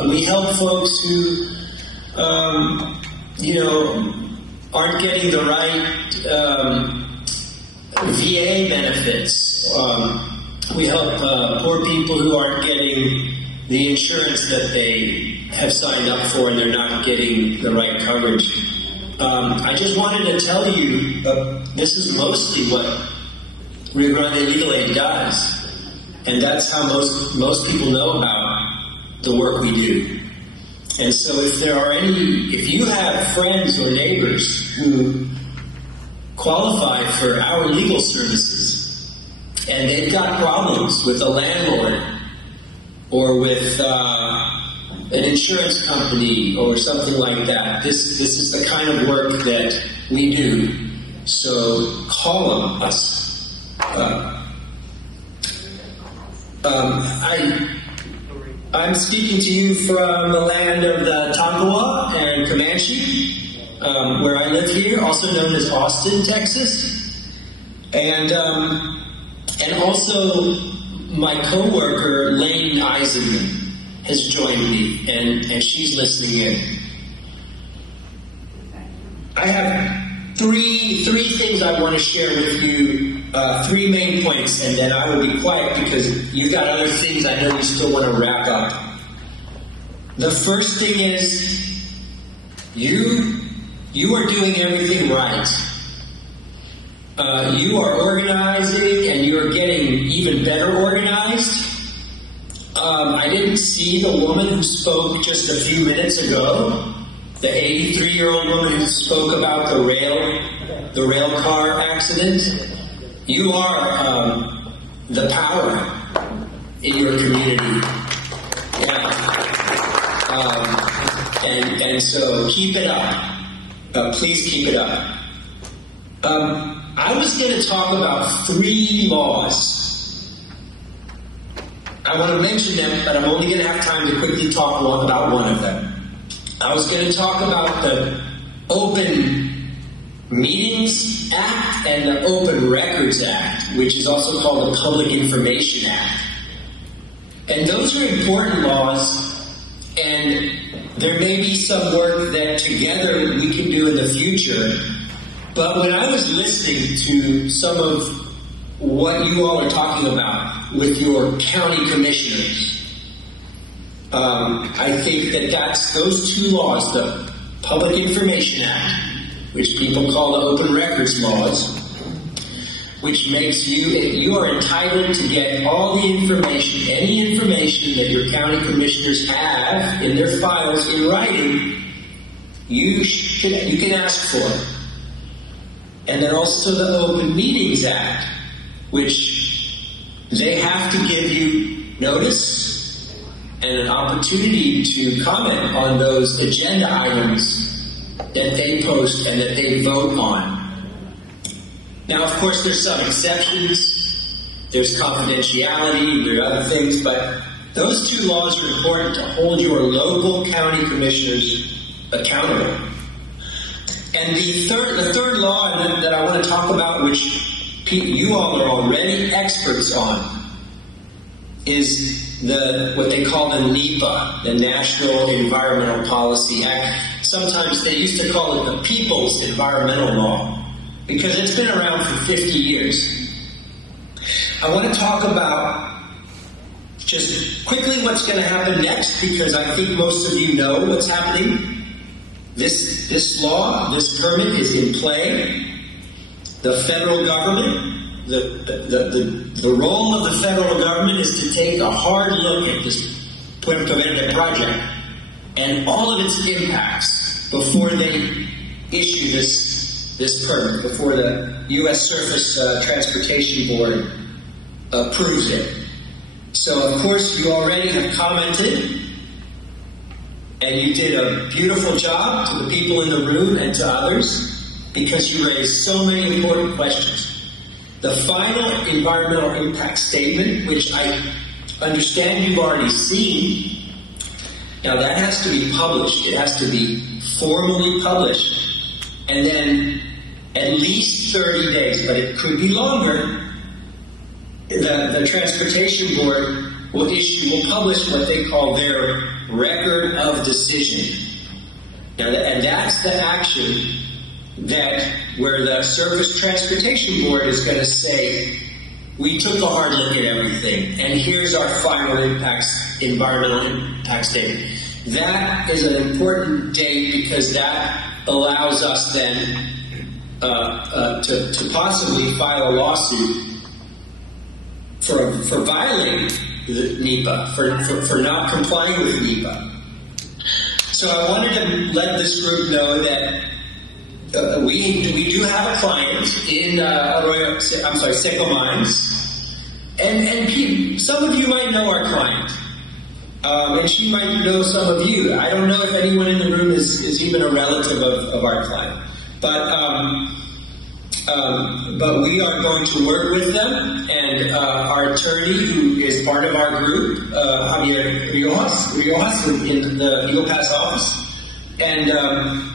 We help folks who, aren't getting the right VA benefits. We help poor people who aren't getting the insurance that they have signed up for and they're not getting the right coverage. I just wanted to tell you, this is mostly what Rio Grande Legal Aid does, and that's how most people know about the work we do. And so if you have friends or neighbors who qualify for our legal services, and they've got problems with a landlord or with an insurance company or something like that, this is the kind of work that we do. So call us. I'm speaking to you from the land of the Tonkawa and Comanche, where I live here, also known as Austin, Texas. And also my coworker, Lane Eisenman, has joined me, and she's listening in. I have three things I want to share with you, 3 main points, and then I will be quiet because you've got other things I know you still want to wrap up. The first thing is, you are doing everything right. You are organizing, and you are getting even better organized. I didn't see the woman who spoke just a few minutes ago, the 83-year-old woman who spoke about the rail car accident. You are the power in your community. Yeah. And so keep it up. Please keep it up. I was going to talk about 3 laws. I want to mention them, but I'm only going to have time to quickly talk about one of them. I was going to talk about the Open Meetings Act and the Open Records Act, which is also called the Public Information Act. And those are important laws, and there may be some work that together we can do in the future But when I was listening to some of what you all are talking about with your county commissioners, I think that that's those two laws, the Public Information Act, which people call the Open Records Laws, which makes you are entitled to get all the information, any information that your county commissioners have in their files in writing, you can ask for it. And then also the Open Meetings Act, which they have to give you notice and an opportunity to comment on those agenda items that they post and that they vote on. Now, of course, there's some exceptions. There's confidentiality, there are other things, but those two laws are important to hold your local county commissioners accountable. And the third law that I want to talk about, which you all are already experts on, is what they call the NEPA, the National Environmental Policy Act. Sometimes they used to call it the People's Environmental Law, because it's been around for 50 years. I want to talk about just quickly what's going to happen next, because I think most of you know what's happening. This law, this permit is in play. The federal government, the role of the federal government is to take a hard look at this Puerto Verde project and all of its impacts before they issue this permit, before the U.S. Surface Transportation Board approves it. So, of course, you already have commented, and you did a beautiful job to the people in the room and to others, because you raised so many important questions. The final environmental impact statement, which I understand you've already seen, now that has to be published. It has to be formally published, and then at least 30 days, but it could be longer. The Transportation Board will publish what they call their record of decision. Now, and that's the action where the Surface Transportation Board is going to say, we took a hard look at everything, and here's our final environmental impact statement. That is an important date, because that allows us then to possibly file a lawsuit for violating the NEPA, for not complying with NEPA. So I wanted to let this group know that we do have a client in Seco Mines, and some of you might know our client, and she might know some of you. I don't know if anyone in the room is even a relative of our client, but we are going to work with them, and our attorney, who is part of our group, Javier Riojas in the Eagle Pass office, and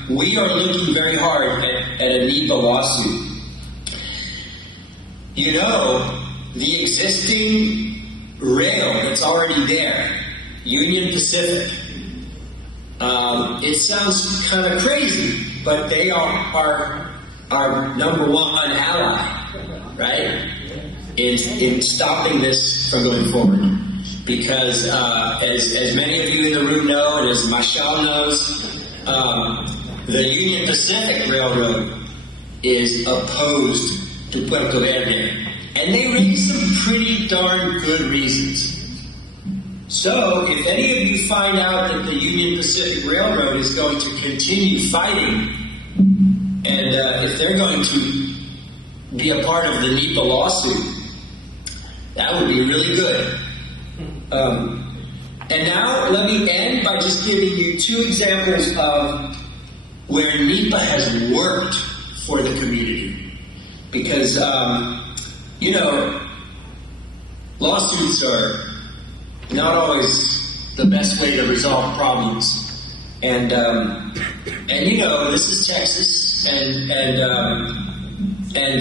we are looking very hard at a NEPA lawsuit. You know, the existing rail that's already there, Union Pacific, it sounds kind of crazy, but they are our number one ally, right, in stopping this from going forward. Because as many of you in the room know, and as Machal knows, the Union Pacific Railroad is opposed to Puerto Verde, and they raise some pretty darn good reasons. So if any of you find out that the Union Pacific Railroad is going to continue fighting, and if they're going to be a part of the NEPA lawsuit, that would be really good. And now let me end by just giving you two examples of where NEPA has worked for the community. Because, lawsuits are not always the best way to resolve problems. And this is Texas, and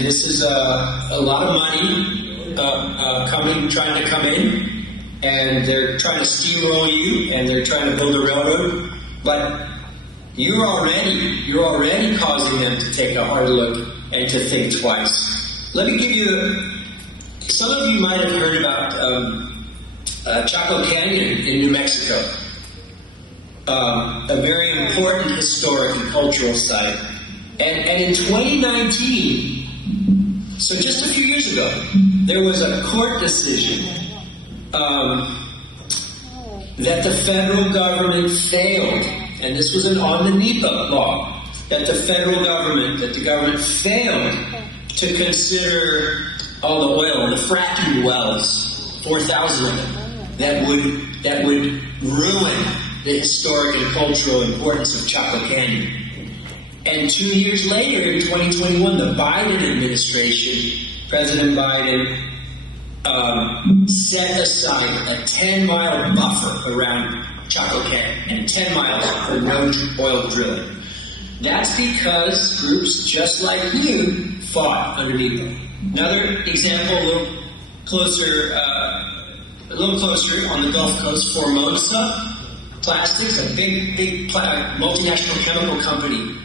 this is a lot of money trying to come in, and they're trying to steamroll you, and they're trying to build a railroad, but you're already causing them to take a hard look and to think twice. Let me give you, some of you might have heard about Chaco Canyon in New Mexico, a very important historic and cultural site. And in 2019, so just a few years ago, there was a court decision that the federal government failed, and this was on the NEPA law, that the government failed to consider all the oil, the fracking wells, 4,000 of them, that would ruin the historic and cultural importance of Chaco Canyon. And 2 years later, in 2021, the Biden administration, President Biden, set aside a 10-mile buffer around Chaco Canyon, and 10 miles for no oil drilling. That's because groups just like you fought underneath them. Another example, a little closer on the Gulf Coast, Formosa Plastics, a big multinational chemical company.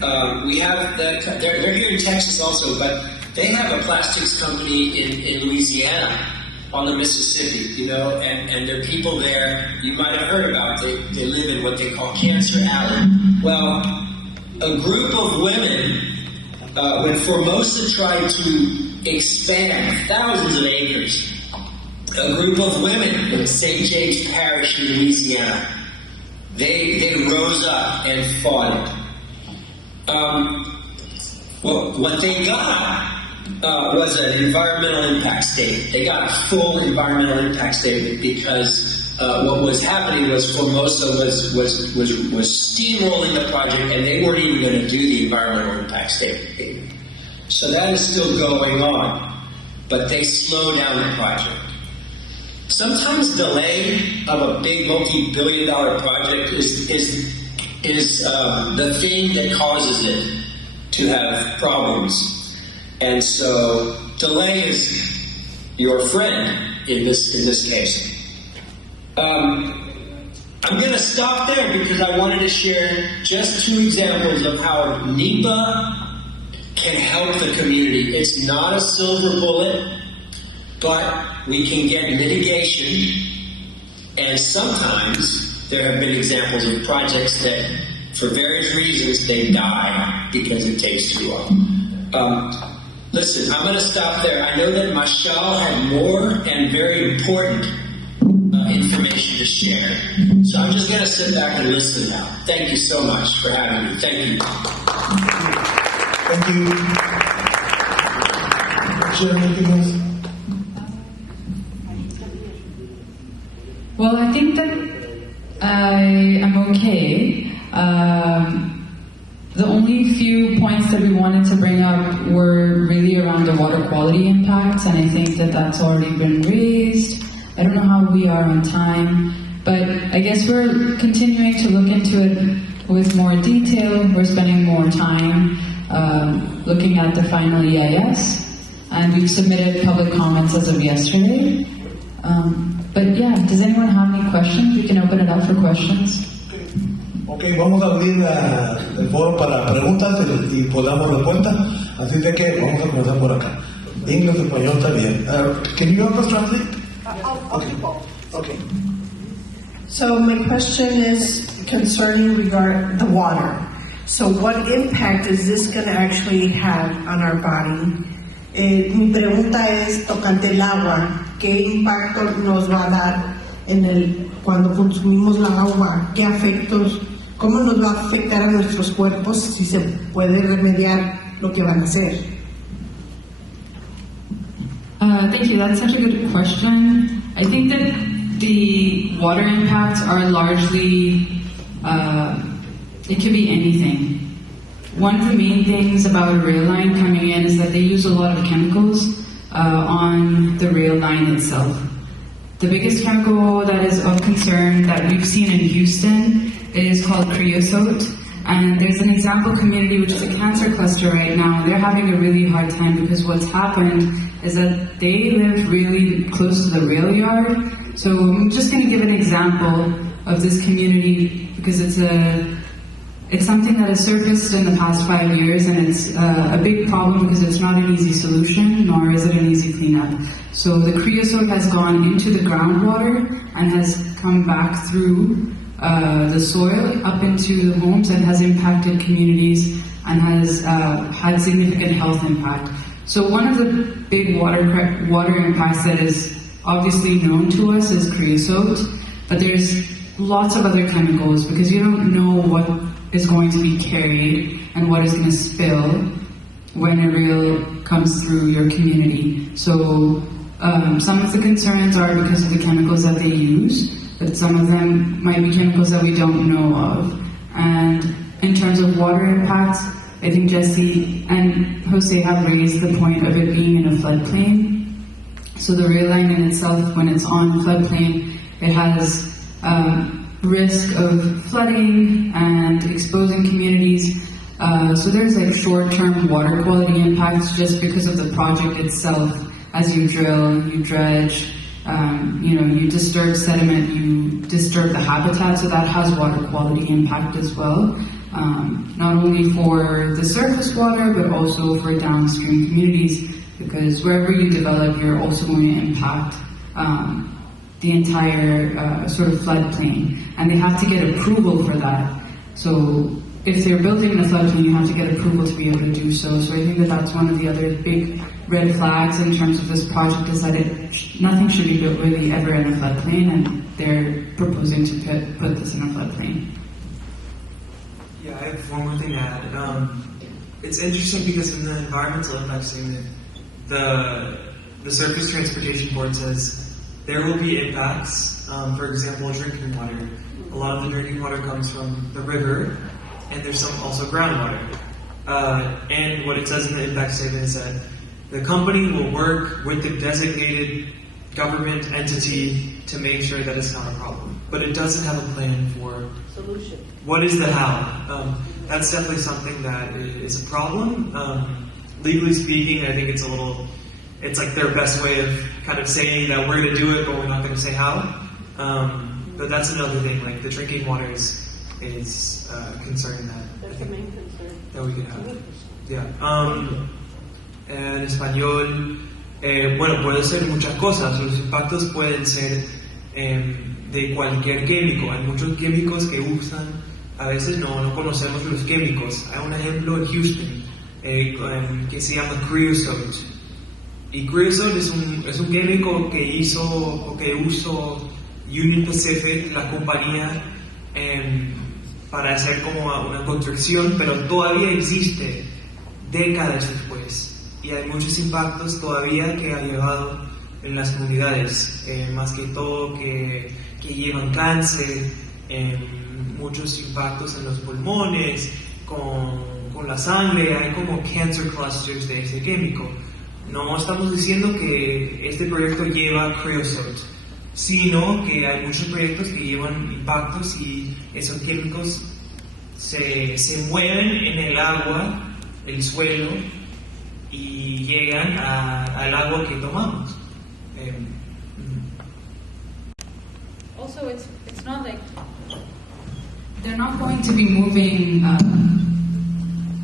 They're here in Texas also, but they have a plastics company in Louisiana on the Mississippi, and there are people there you might have heard about. They live in what they call Cancer Alley. Well, a group of women, when Formosa tried to expand thousands of acres, a group of women in St. James Parish in Louisiana, they rose up and fought it. What they got was an environmental impact statement. They got a full environmental impact statement because what was happening was Formosa was steamrolling the project, and they weren't even going to do the environmental impact statement. So that is still going on, but they slowed down the project. Sometimes delay of a big multi-billion-dollar project is the thing that causes it to have problems. And so delay is your friend in this case. I'm going to stop there because I wanted to share just 2 examples of how NEPA can help the community. It's not a silver bullet, but we can get mitigation. And sometimes there have been examples of projects that, for various reasons, they die because it takes too long. Listen, I'm going to stop there. I know that Mashal had more and very important information to share. So I'm just going to sit back and listen now. Thank you so much for having me. Thank you. Thank you. Share anything else? Well, I think that I am okay. The only few points that we wanted to bring up were really around the water quality impacts, and I think that that's already been raised. I don't know how we are on time, but I guess we're continuing to look into it with more detail. We're spending more time looking at the final EIS, and we've submitted public comments as of yesterday. But yeah, does anyone have any questions? We can open it up for questions. Ok, vamos a abrir el foro para preguntas y podamos respuestas. Así de que vamos a comenzar por acá. Inglés, español, está bien. Can you help us translate? Okay. So my question is concerning regard the water. So what impact is this going to actually have on our body? Mi pregunta es tocante el agua. ¿Qué impacto nos va a dar cuando consumimos la agua? ¿Qué efectos? ¿Cómo nos va a afectar a nuestros cuerpos si se puede remediar lo que van a hacer? Thank you. That's such a good question. I think that the water impacts are largely, it could be anything. One of the main things about a rail line coming in is that they use a lot of chemicals on the rail line itself. The biggest chemical that is of concern that we've seen in Houston is called creosote. And there's an example community which is a cancer cluster right now. They're having a really hard time because what's happened is that they live really close to the rail yard. So I'm just going to give an example of this community because it's a It's something that has surfaced in the past 5 years, and it's a big problem because it's not an easy solution, nor is it an easy cleanup. So the creosote has gone into the groundwater and has come back through the soil up into the homes and has impacted communities and has had significant health impact. So one of the big water impacts that is obviously known to us is creosote, but there's lots of other chemicals because you don't know what is going to be carried and what is going to spill when a reel comes through your community. So some of the concerns are because of the chemicals that they use, but some of them might be chemicals that we don't know of. And in terms of water impacts, I think Jesse and Jose have raised the point of it being in a floodplain. So the rail line in itself, when it's on floodplain, it has risk of flooding and exposing communities. So there's like short-term water quality impacts just because of the project itself. As you drill, you dredge, you disturb sediment, you disturb the habitat, so that has water quality impact as well. Not only for the surface water, but also for downstream communities, because wherever you develop, you're also going to impact the entire sort of floodplain, and they have to get approval for that. So if they're building in a floodplain, you have to get approval to be able to do so. So I think that that's one of the other big red flags in terms of this project, is that nothing should be built really ever in a floodplain, and they're proposing to put this in a floodplain. Yeah, I have one more thing to add. It's interesting because in the environmental impact statement, the Surface Transportation Board says there will be impacts. For example, drinking water. A lot of the drinking water comes from the river, and there's some also groundwater. And what it says in the impact statement is that the company will work with the designated government entity to make sure that it's not a problem. But it doesn't have a plan for solution. What is the how? That's definitely something that is a problem. Legally speaking, I think it's like their best way of kind of saying that we're going to do it, but we're not going to say how. But that's another thing, like the drinking water is a concern That's the main concern. That we could have. Yeah. En español, bueno, puede ser muchas cosas. Los impactos pueden ser de cualquier químico. Hay muchos químicos que usan, a veces no conocemos los químicos. Hay un ejemplo en Houston que se llama creosote. Y creosote es un químico que usó Union Pacific, la compañía, para hacer como una construcción, pero todavía existe décadas después. Y hay muchos impactos todavía que ha llevado en las comunidades, más que todo que llevan cáncer, muchos impactos en los pulmones, con la sangre, hay como cancer clusters de ese químico. No estamos diciendo que este proyecto lleva creosote, sino que hay muchos proyectos que llevan impactos y esos químicos se mueven en el agua, el suelo, y llegan al agua que tomamos. Also, it's not like they're not going to be moving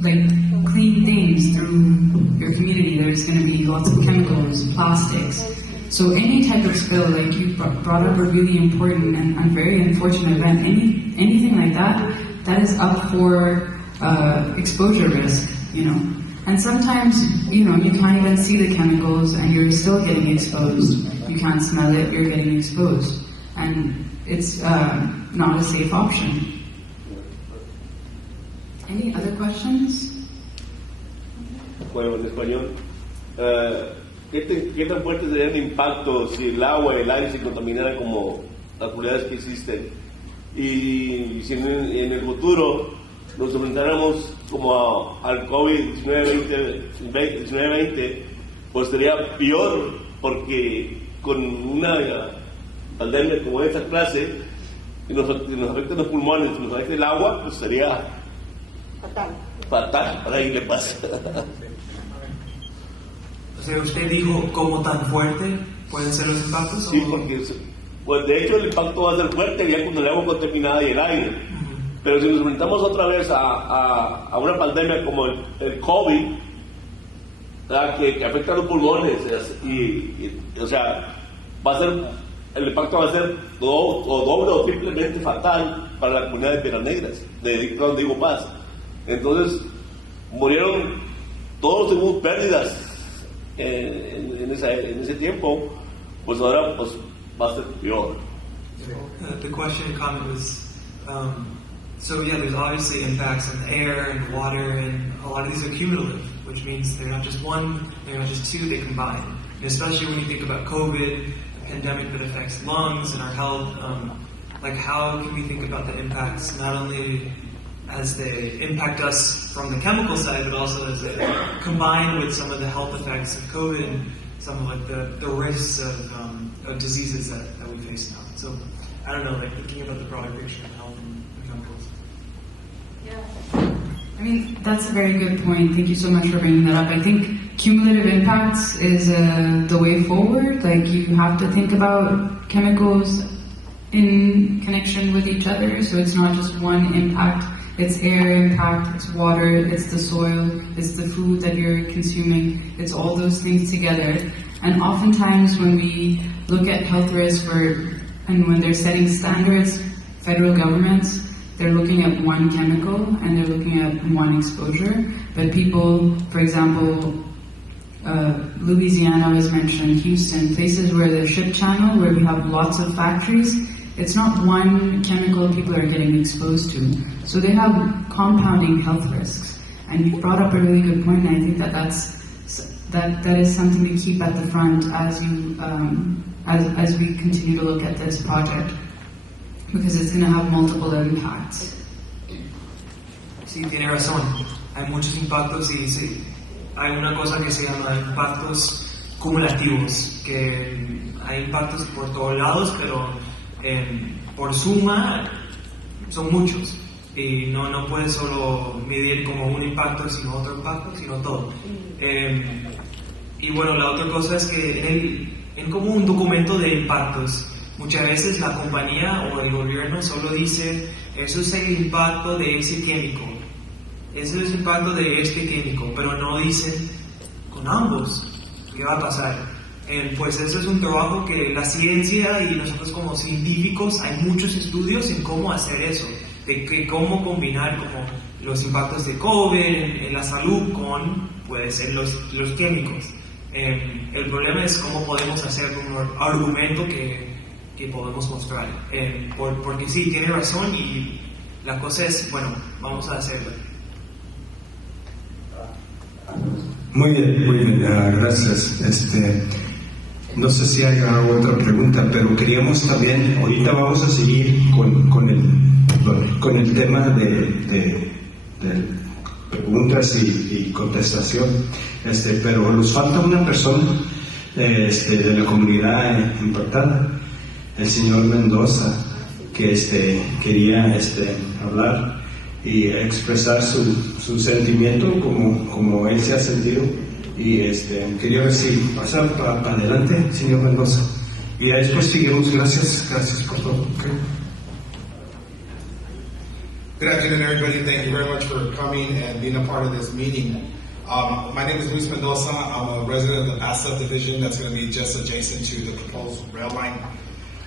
like clean things through your community. There's going to be lots of chemicals, plastics. So any type of spill, like you brought up, a really important and very unfortunate event. Anything like that is up for exposure risk, And sometimes, you can't even see the chemicals and you're still getting exposed. You can't smell it, you're getting exposed. And it's not a safe option. Any other questions? Bueno, en español. ¿Qué tan fuerte sería el impacto si el agua y el aire se contaminaran como las probabilidades que existen? Y si en el futuro nos enfrentáramos como al COVID-19, pues sería peor, porque con una pandemia como esta clase, que nos afecta los pulmones, nos afecta el agua, pues sería fatal, para ahí le pasa. O sea, usted dijo cómo tan fuerte pueden ser los impactos. Sí, porque pues de hecho el impacto va a ser fuerte ya cuando el agua contaminada y el aire. Pero si nos enfrentamos otra vez a una pandemia como el COVID, ¿verdad? Que afecta a los pulmones, o sea, el impacto va a ser doble o triplemente fatal para la comunidad de Piedras Negras, de Paz. Entonces, murieron, todos tuvimos pérdidas en ese tiempo, pues ahora pues va a ser peor. The question and comment was, so yeah, there's obviously impacts on the air and water, and a lot of these are cumulative, which means they're not just one, they're not just two, they combine. And especially when you think about COVID, a pandemic that affects lungs and our health, like how can we think about the impacts, not only as they impact us from the chemical side, but also as they combine with some of the health effects of COVID and some of like the risks of diseases that we face now. So I don't know, like thinking about the broader picture of health and chemicals. Yeah. I mean, that's a very good point. Thank you so much for bringing that up. I think cumulative impacts is the way forward. Like you have to think about chemicals in connection with each other. So it's not just one impact. It's air impact, it's water, it's the soil, it's the food that you're consuming. It's all those things together. And oftentimes when we look at health risks and when they're setting standards, federal governments, they're looking at one chemical and they're looking at one exposure. But people, for example, Louisiana was mentioned, Houston, places where the ship channel, where we have lots of factories, it's not one chemical people are getting exposed to. So they have compounding health risks. And you brought up a really good point, and I think that is something to keep at the front as we continue to look at this project, because it's going to have multiple impacts. Sí, tiene razón. Hay muchos impactos y sí, hay una cosa que se llama impactos cumulativos, que hay impactos por todos lados, pero por suma son muchos. Y no puedes solo medir como un impacto, sino otro impacto, sino todo. Y bueno, la otra cosa es que en como un documento de impactos, muchas veces la compañía o el gobierno solo dice, eso es el impacto de ese químico, eso es el impacto de este químico, pero no dicen con ambos qué va a pasar. Pues eso es un trabajo que la ciencia y nosotros como científicos hay muchos estudios en cómo hacer eso, de que cómo combinar como los impactos de COVID en la salud con, puede ser, los químicos. El problema es cómo podemos hacer un argumento que podemos mostrar, porque sí, tiene razón y la cosa es, bueno, vamos a hacerlo. Muy bien, gracias. No sé si hay otra pregunta, pero queríamos también, ahorita vamos a seguir con el tema de preguntas y contestación, pero nos falta una persona de la comunidad impactada, el señor Mendoza, que quería hablar y expresar su sentimiento como él se ha sentido. Y quería ver si pasa para adelante, señor Mendoza. Y ya después seguimos. Gracias por todo. Okay. Good afternoon, everybody. Thank you very much for coming and being a part of this meeting. My name is Luis Mendoza. I'm a resident of the Pass subdivision that's going to be just adjacent to the proposed rail line.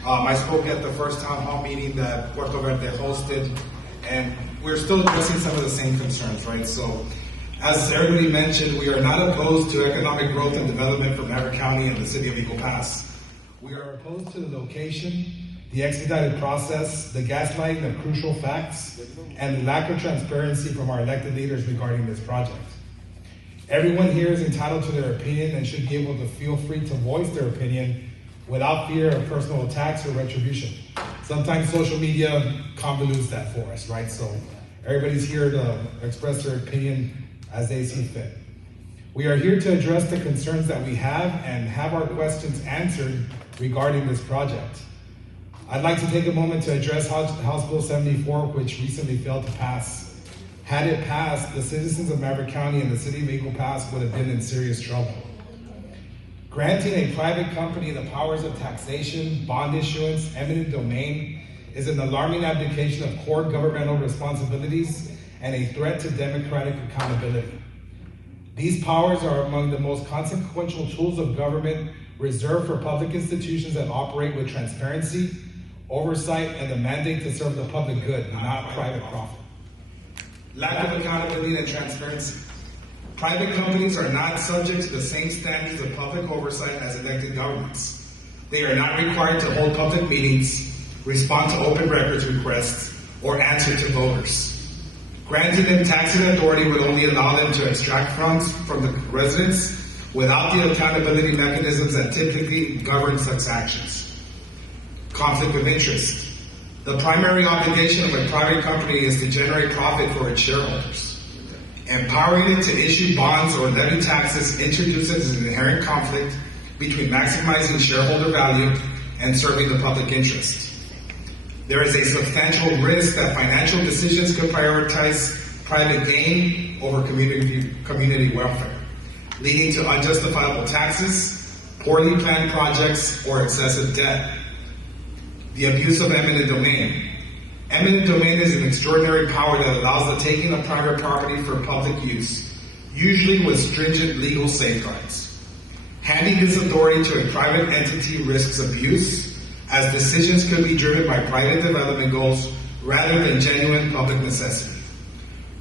I spoke at the first town hall meeting that Puerto Verde hosted, and we're still addressing some of the same concerns, right? So, as everybody mentioned, we are not opposed to economic growth and development for Maverick County and the city of Eagle Pass. We are opposed to the location, the expedited process, the gaslighting of crucial facts, and the lack of transparency from our elected leaders regarding this project. Everyone here is entitled to their opinion and should be able to feel free to voice their opinion without fear of personal attacks or retribution. Sometimes social media convolutes that for us, right? So everybody's here to express their opinion as they see fit. We are here to address the concerns that we have and have our questions answered regarding this project. I'd like to take a moment to address House Bill 74, which recently failed to pass. Had it passed, the citizens of Maverick County and the city of Eagle Pass would have been in serious trouble. Granting a private company the powers of taxation, bond issuance, eminent domain, is an alarming abdication of core governmental responsibilities and a threat to democratic accountability. These powers are among the most consequential tools of government reserved for public institutions that operate with transparency, oversight, and the mandate to serve the public good, not private profit. Lack of accountability and transparency. Private companies are not subject to the same standards of public oversight as elected governments. They are not required to hold public meetings, respond to open records requests, or answer to voters. Granting them taxing authority would only allow them to extract funds from the residents without the accountability mechanisms that typically govern such actions. Conflict of interest. The primary obligation of a private company is to generate profit for its shareholders. Empowering it to issue bonds or levy taxes introduces an inherent conflict between maximizing shareholder value and serving the public interest. There is a substantial risk that financial decisions could prioritize private gain over community welfare, leading to unjustifiable taxes, poorly planned projects, or excessive debt. The abuse of eminent domain. Eminent domain is an extraordinary power that allows the taking of private property for public use, usually with stringent legal safeguards. Handing this authority to a private entity risks abuse, as decisions could be driven by private development goals rather than genuine public necessity.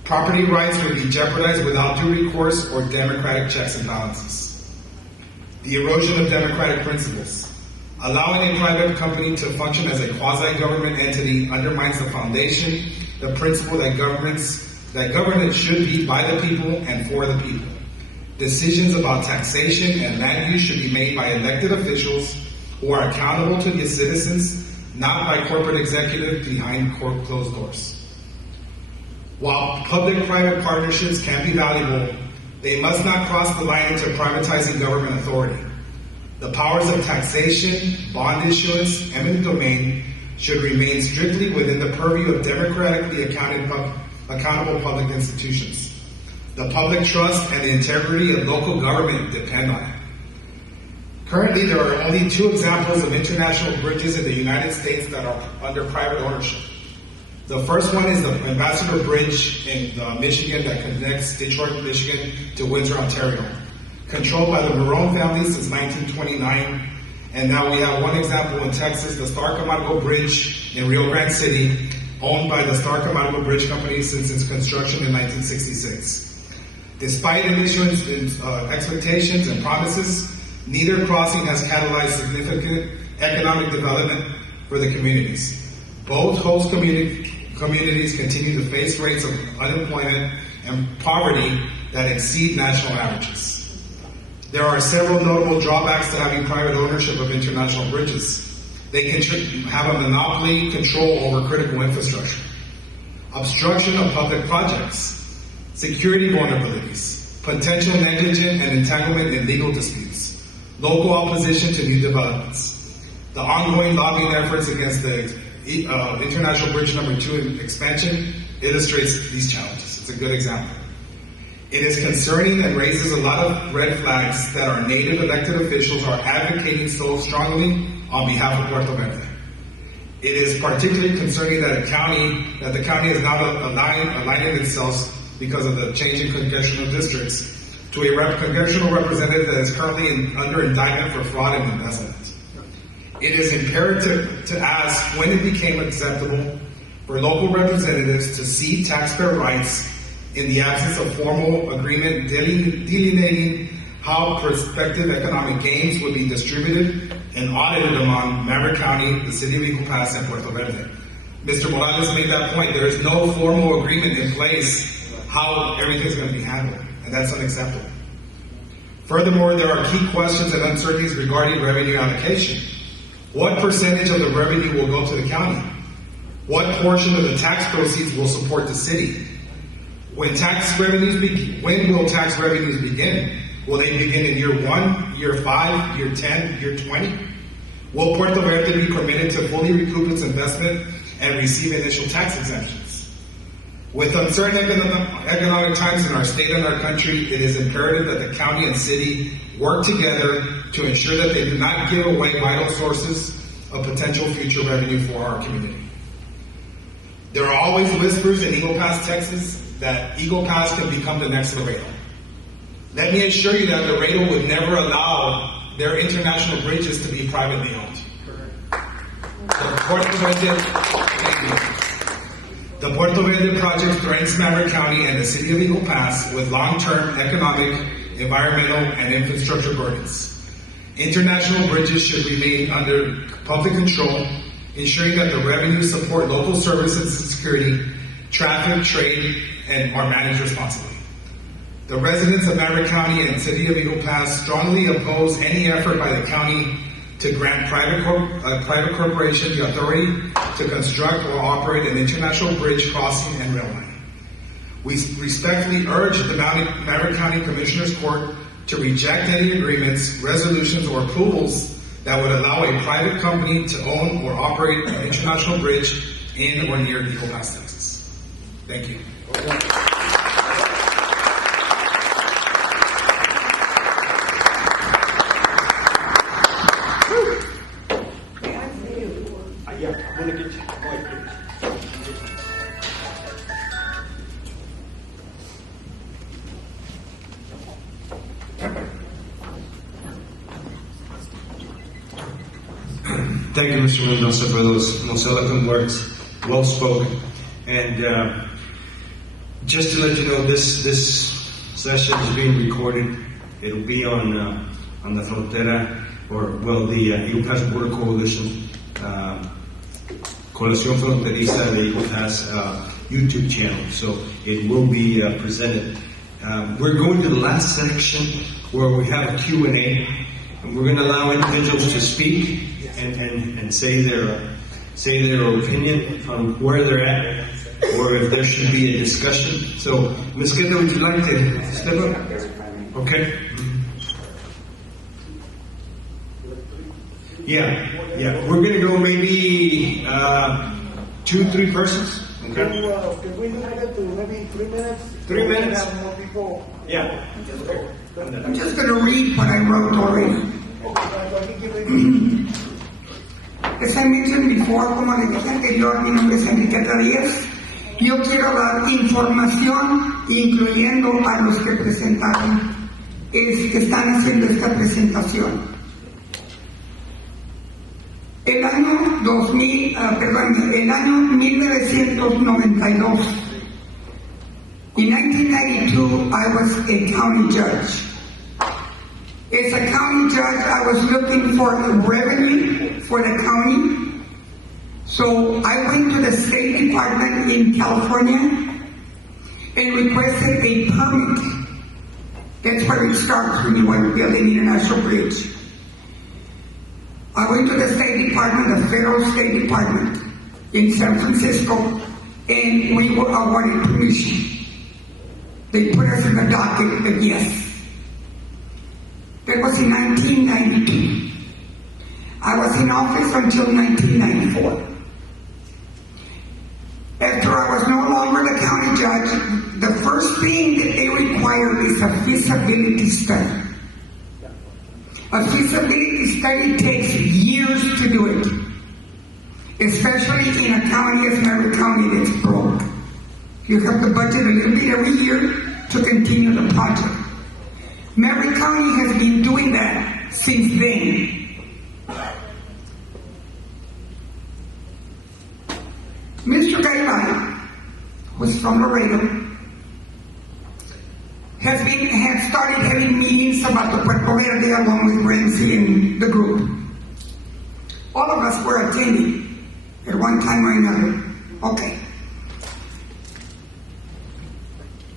Property rights would be jeopardized without due recourse or democratic checks and balances. The erosion of democratic principles. Allowing a private company to function as a quasi-government entity undermines the foundation, the principle that governance should be by the people and for the people. Decisions about taxation and land use should be made by elected officials who are accountable to the citizens, not by corporate executives behind closed doors. While public-private partnerships can be valuable, they must not cross the line into privatizing government authority. The powers of taxation, bond issuance, eminent domain should remain strictly within the purview of democratically accountable public institutions. The public trust and the integrity of local government depend on it. Currently, there are only 2 examples of international bridges in the United States that are under private ownership. The first one is the Ambassador Bridge in Michigan that connects Detroit, Michigan to Windsor, Ontario, controlled by the Marone family since 1929. And now we have one example in Texas, the Star Camargo Bridge in Rio Grande City, owned by the Star Camargo Bridge Company since its construction in 1966. Despite initial expectations and promises, neither crossing has catalyzed significant economic development for the communities. Both host communities continue to face rates of unemployment and poverty that exceed national averages. There are several notable drawbacks to having private ownership of international bridges. They can have a monopoly control over critical infrastructure, obstruction of public projects, security vulnerabilities, potential negligence and entanglement in legal disputes, local opposition to new developments. The ongoing lobbying efforts against the International Bridge Number 2 expansion illustrates these challenges. It's a good example. It is concerning and raises a lot of red flags that our native elected officials are advocating so strongly on behalf of Puerto Verde. It is particularly concerning that the county is now aligning itself because of the change in congressional districts to a congressional representative that is currently under indictment for fraud and embezzlement. It is imperative to ask when it became acceptable for local representatives to cede taxpayer rights in the absence of formal agreement delineating how prospective economic gains would be distributed and audited among Maverick County, the City of Eagle Pass, and Puerto Verde. Mr. Morales made that point. There is no formal agreement in place how everything's going to be handled, and that's unacceptable. Furthermore, there are key questions and uncertainties regarding revenue allocation. What percentage of the revenue will go to the county? What portion of the tax proceeds will support the city? When will tax revenues begin? Will they begin in year 1, year 5, year 10, year 20? Will Puerto Verde be permitted to fully recoup its investment and receive initial tax exemptions? With uncertain economic times in our state and our country, it is imperative that the county and city work together to ensure that they do not give away vital sources of potential future revenue for our community. There are always whispers in Eagle Pass, Texas, that Eagle Pass can become the next Laredo. Let me assure you that Laredo would never allow their international bridges to be privately owned. The Puerto Verde project threatens Maverick County and the city of Eagle Pass with long-term economic, environmental, and infrastructure burdens. International bridges should remain under public control, ensuring that the revenues support local services and security, traffic, trade, and are managed responsibly. The residents of Maverick County and City of Eagle Pass strongly oppose any effort by the county to grant private corporation the authority to construct or operate an international bridge, crossing, and rail line. We respectfully urge the Maverick County Commissioners Court to reject any agreements, resolutions, or approvals that would allow a private company to own or operate an international bridge in or near Eagle Pass, Texas. Thank you. Thank you, Mr. Mendoza, for those most eloquent words, well spoken. And just to let you know, this session is being recorded. It'll be on the Frontera, the Eagle Pass Border Coalition, Coalición Fronteriza de Eagle Pass YouTube channel. So it will be presented. We're going to the last section where we have a Q&A, and we're going to allow individuals to speak and say their opinion on where they're at, or if there should be a discussion. So, Ms. Kenda, would you like to step up? Okay. Yeah. We're going to go maybe 2-3 persons. Okay. Can we limit it to maybe 3 minutes? 3 minutes. Have more people. Yeah. I'm just going to read what I wrote already. As I mentioned before, como le dije anterior, mi nombre es Enriqueta Díaz. Yo quiero dar información, incluyendo a los que presentaron, que están haciendo esta presentación. El año 1992. In 1992, I was a county judge. As a county judge, I was looking for revenue for the county. So I went to the State Department in California and requested a permit. That's where it starts when you want to build an international bridge. I went to the State Department, the Federal State Department in San Francisco, and we were awarded permission. They put us in the docket that yes. That was in 1992. I was in office until 1994. After I was no longer the county judge, the first thing that they required is a feasibility study. A feasibility study takes years to do it, especially in a county as Maverick County that's broke. You have to budget a little bit every year to continue the project. Maverick County has been doing that since then. Mr. Garibay, who's from Laredo, had started having meetings about the Puerto Verde along with Ramsey and the group. All of us were attending at one time or another. Okay.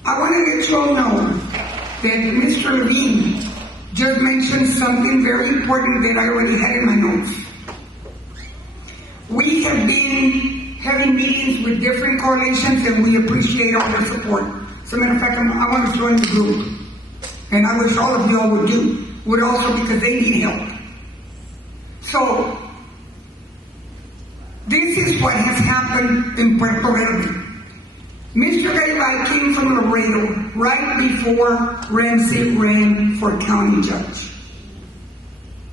I want to let you all know that Mr. Levine just mentioned something very important that I already had in my notes. We have been having meetings with different coalitions and we appreciate all their support. As a matter of fact, I want to join the group. And I wish all of you all would also, because they need help. So, this is what has happened in Puerto Verde. Mr. Garibay came from Laredo right before Ramsey ran for county judge.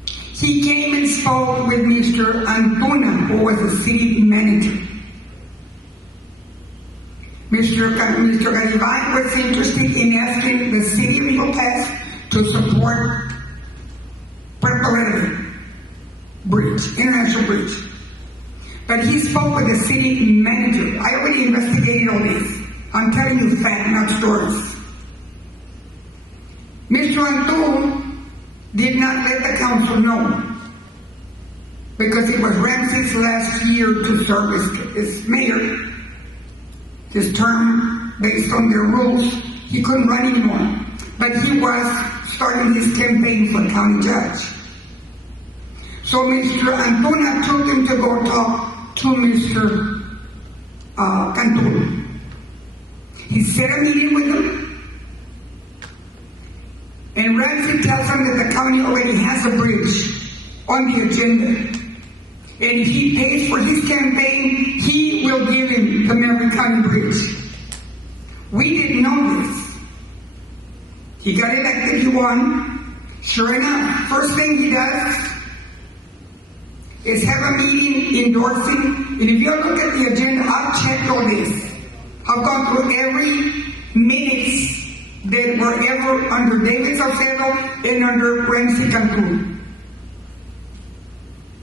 He came and spoke with Mr. Antuna, who was the city manager. Mr. Garibay was interested in asking the city of Eagle Pass to support Puerto Verde Bridge, International Bridge. But he spoke with the city manager. I already investigated all this. I'm telling you fact, not stories. Mr. Antu did not let the council know because it was Ramsey's last year to serve as mayor. His term, based on their rules, he couldn't run anymore. But he was starting his campaign for county judge. So Mr. Antuna took him to go talk to Mr. Cantul. He set a meeting with him, and Ramsey tells him that the county already has a bridge on the agenda. And if he pays for his campaign, he will give him the Maverick County Bridge. We didn't know this. He got elected, he won. Sure enough, first thing he does is have a meeting endorsing. And if you look at the agenda, I've checked all this. I've gone through every minutes that were ever under David Saucedo and under Ramsey Cancun.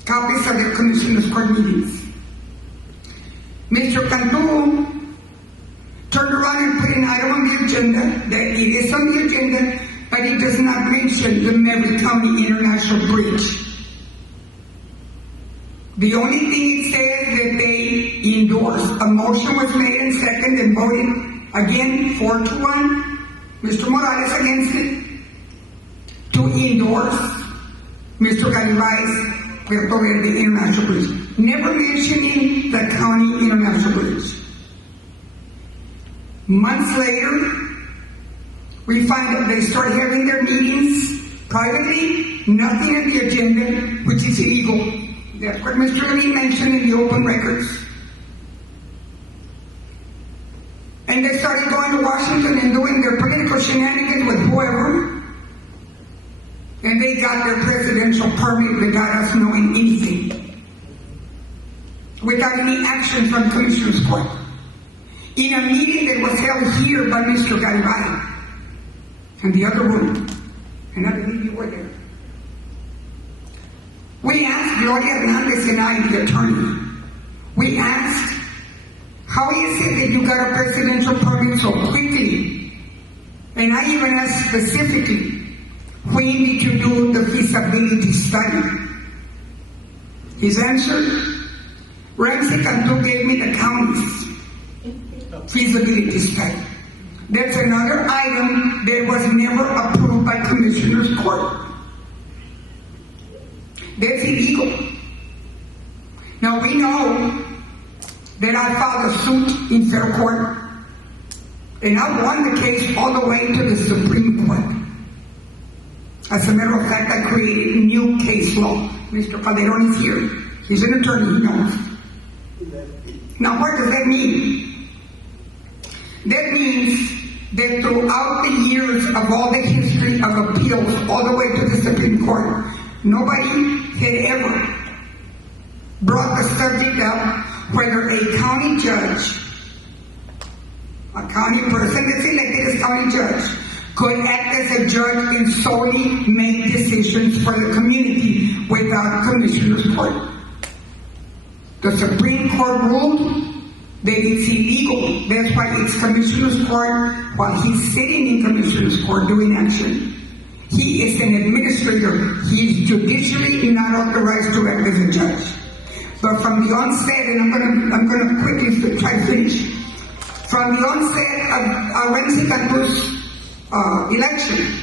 Copies of the Commissioners' Court meetings. Mr. Cancun turned around and put an item on the agenda that it is on the agenda, but it does not mention the Maverick County International Bridge. The only thing it says that they endorsed. A motion was made and seconded and voted again 4-1. Mr. Morales against it to endorse Mr. Garibay's Puerto Verde International Bridge, never mentioning the county international bridge. Months later, we find that they start having their meetings privately, nothing on the agenda, which is illegal. That's what Mr. Levine mentioned in the open records. And they started going to Washington and doing their political shenanigans with whoever. And they got their presidential permit without us knowing anything. Without any action from Commissioner's Court. In a meeting that was held here by Mr. Garibay in the other room. And I believe you were there. We asked Gloria Hernandez and I, the attorney, we asked, how is it that you got a presidential permit so quickly? And I even asked specifically, when did you do the feasibility study? His answer, Ramsey Cantu gave me the county's feasibility study. That's another item that was never approved by Commissioner's Court. That's illegal. Now we know that I filed a suit in federal court, and I won the case all the way to the Supreme Court. As a matter of fact, I created new case law. Mr. Calderon is here. He's an attorney, he knows. Now what does that mean? That means that throughout the years of all the history of appeals, all the way to the Supreme Court, nobody had ever brought the subject up whether a county judge, a county person that's elected as county judge, could act as a judge and solely make decisions for the community without Commissioner's Court. The Supreme Court ruled that it's illegal. That's why it's Commissioner's Court while he's sitting in Commissioner's Court doing action. He is an administrator. He is judicially not authorized to act as a judge. But from the onset, and I'm gonna quickly try to finish. From the onset of Ramsey Cantu's election,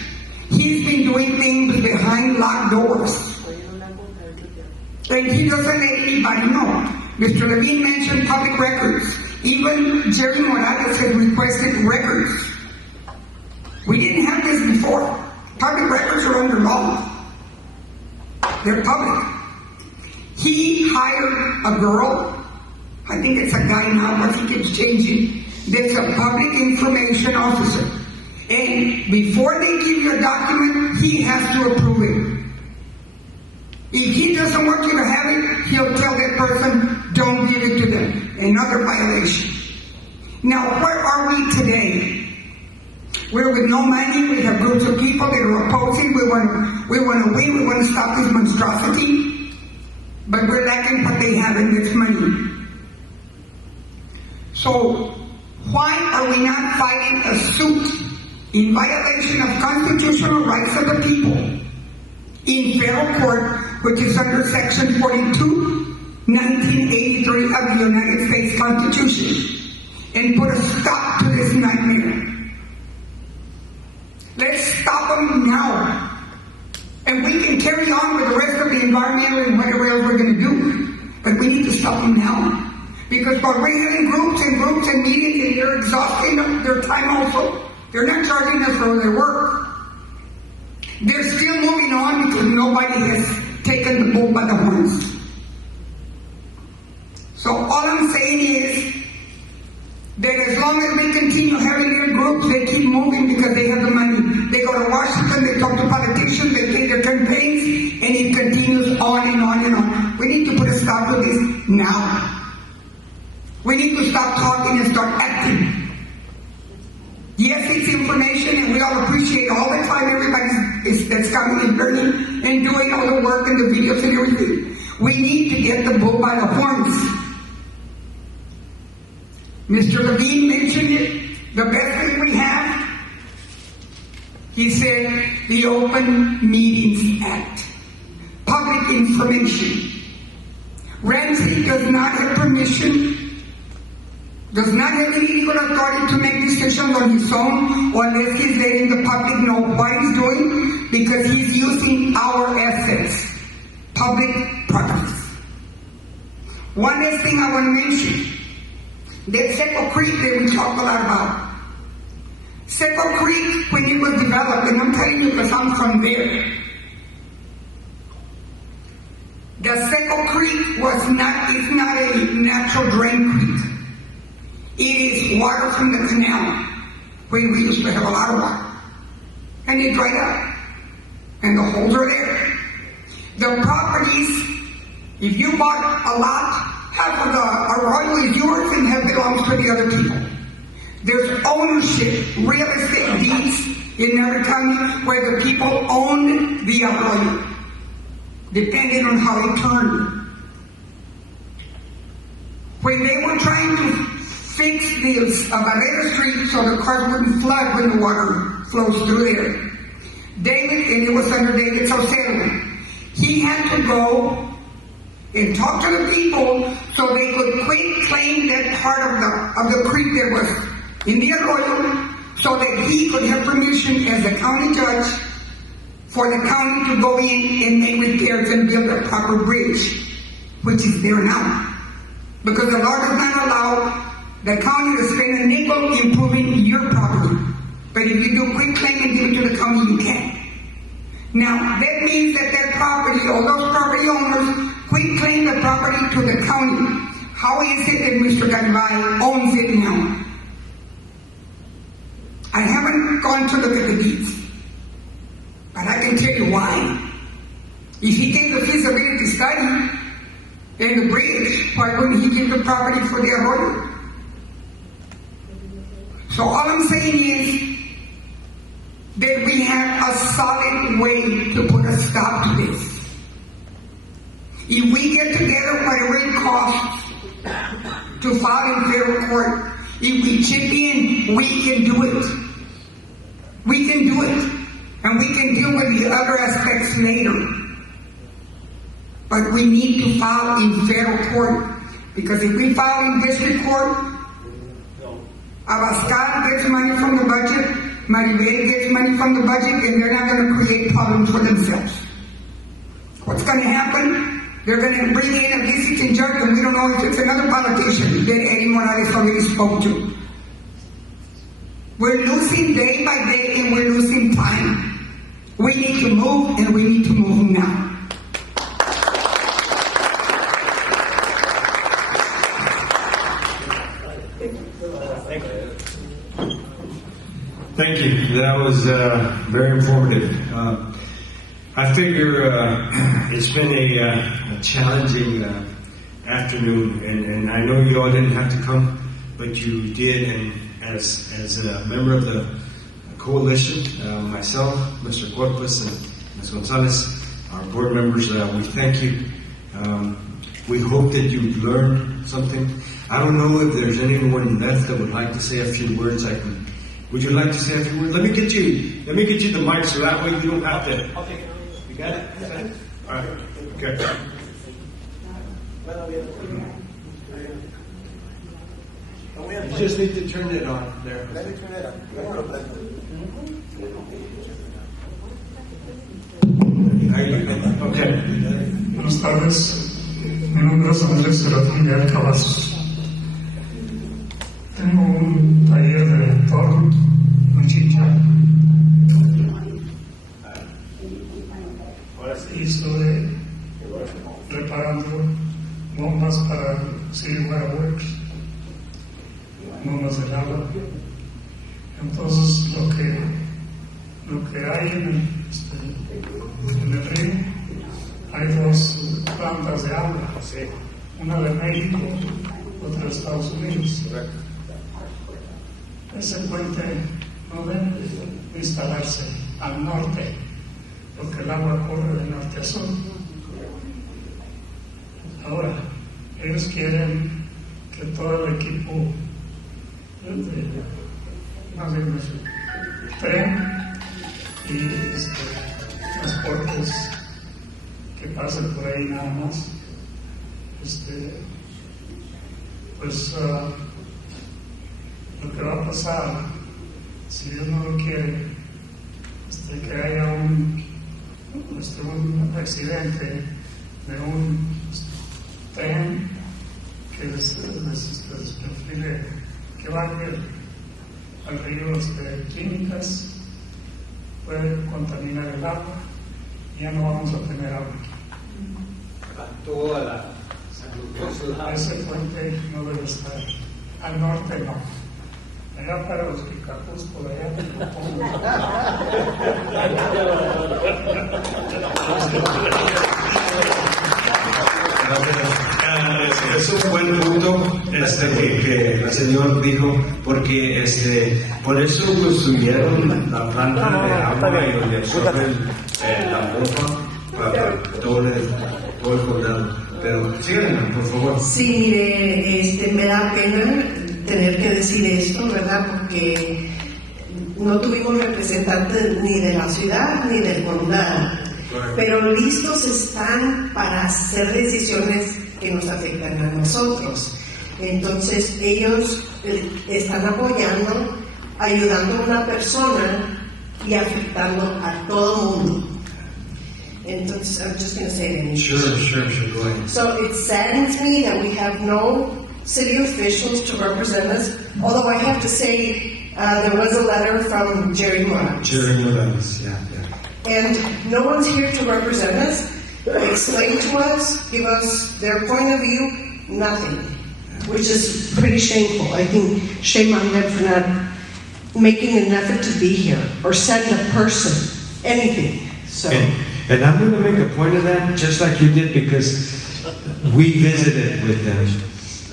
he's been doing things behind locked doors. And he doesn't let anybody know. Mr. Levine mentioned public records. Even Jerry Morales had requested records. We didn't have this before. Public records are under law. They're public. He hired a girl, I think it's a guy now, but he keeps changing, that's a public information officer. And before they give you a document, he has to approve it. If he doesn't want you to have it, he'll tell that person, don't give it to them. Another violation. Now, where are we today? We're with no money. We have groups of people that are opposing. We want to win. We want to stop this monstrosity. But we're lacking what they have, and that's money. So, why are we not fighting a suit in violation of constitutional rights of the people in federal court, which is under Section 42, 1983 of the United States Constitution, and put a stop to this nightmare? Let's stop them now. And we can carry on with the rest of the environmental and whatever else we're going to do. But we need to stop them now. Because while we're having groups and meetings, and they're exhausting their time also, they're not charging us for their work. They're still moving on because nobody has taken the bull by the horns. So all I'm saying is that as long as they continue having their groups, they keep moving because they have the money. They go to Washington, they talk to politicians, they pay their campaigns, and it continues on and on and on. We need to put a stop to this now. We need to stop talking and start acting. Yes, it's information, and we all appreciate all the time everybody that's coming and learning and doing all the work and the videos and everything. We need to get the bull by the horns. Mr. Levine mentioned it. The best thing we have, he said, the Open Meetings Act. Public information. Ramsey does not have permission, does not have any legal authority to make decisions on his own unless he's letting the public know what he's doing, because he's using our assets, public properties. One last thing I want to mention. That Sept Creek that we talked a lot about. Sept Creek, when it was developed, and I'm telling you because I'm from there, the Sept Creek it's not a natural drain creek. It is water from the canal, when we used to have a lot of water. And it dried up. And the holes are there. The properties, if you bought a lot, half of the arroyo is yours and half belongs to the other people. There's ownership, real estate deeds in every county where the people own the arroyo, depending on how they turn. When they were trying to fix the Barrera Street so the cars wouldn't flood when the water flows through there, David, and it was under David Saucedo, he had to go and talk to the people so they could quit claim that part of the creek that was in the arroyo, so that he could have permission as a county judge for the county to go in and make repairs and build a proper bridge, which is there now. Because the law does not allow the county to spend a nickel improving your property. But if you do quit claim and give it to the county, you can. Now, that means that property, or those property owners, quit claim the property to the county. How is it that Mr. Garibay owns it now? I haven't gone to look at the deeds, but I can tell you why. If he gave the feasibility study and the bridge, why wouldn't he give the property for the arroyo? So all I'm saying is that we have a solid way to put a stop to this. If we get together, whatever it costs to file in federal court, if we chip in, we can do it. We can do it. And we can deal with the other aspects later. But we need to file in federal court. Because if we file in district court, Abascal gets money from the budget, Maribel gets money from the budget, and they're not going to create problems for themselves. What's going to happen? They're going to bring in a visiting judge, and we don't know if it's another politician that Eddie Morales already spoke to. We're losing day by day, and we're losing time. We need to move, and we need to move now. Thank you. That was very informative. I figure it's been a challenging afternoon, and I know you all didn't have to come but you did, and as a member of the coalition, myself, Mr. Corpus, and Ms. Gonzalez, our board members, we thank you. We hope that you've learned something. I don't know if there's anyone left that would like to say a few words. Would you like to say a few words? Let me get you the mic so that way you don't have to. Okay. You got it? All right. Okay. You just need to turn it on there. Let me turn it on. Okay. Buenas tardes. Mi nombre es Andrés Serafín de Cavazos. Tengo un taller de toro, chicha. Y estoy reparando bombas para City Water Works, bombas del agua. Entonces lo que hay en el río, hay dos plantas de agua, una de México, otra de Estados Unidos. Ese puente no debe instalarse al norte, porque el agua corre de norte a sur. Ahora, ellos quieren que todo el equipo más bien tren y transportes que pasen por ahí nada más, pues lo que va a pasar, si Dios no lo quiere, que haya un accidente de un tren que desfile, que va al río químicas, puede contaminar el agua y ya no vamos a tener agua. Ese puente no debe estar al norte, no. Allá para los picapos, por allá te lo pongo. Es un buen punto que el señor dijo, porque por eso construyeron la planta de agua y donde absorben la bomba para todo el condado. Pero síganme, por favor. Sí, mire, me da pena tener que decir esto, ¿verdad? Porque no tuvimos representantes ni de la ciudad ni del condado. Pero listos están para hacer decisiones que nos afectan a nosotros. Entonces ellos están apoyando, ayudando a una persona y afectando a todo mundo. Entonces, I'm just going to say it in English. Sure, go ahead. So it saddens me that we have no city officials to represent us, although I have to say there was a letter from Jerry Morales. Jerry Morales, yeah. And no one's here to represent us, explain to us, give us their point of view, nothing, which is pretty shameful. I think shame on them for not making an effort to be here or send a person, anything. So. And I'm going to make a point of that, just like you did, because we visited with them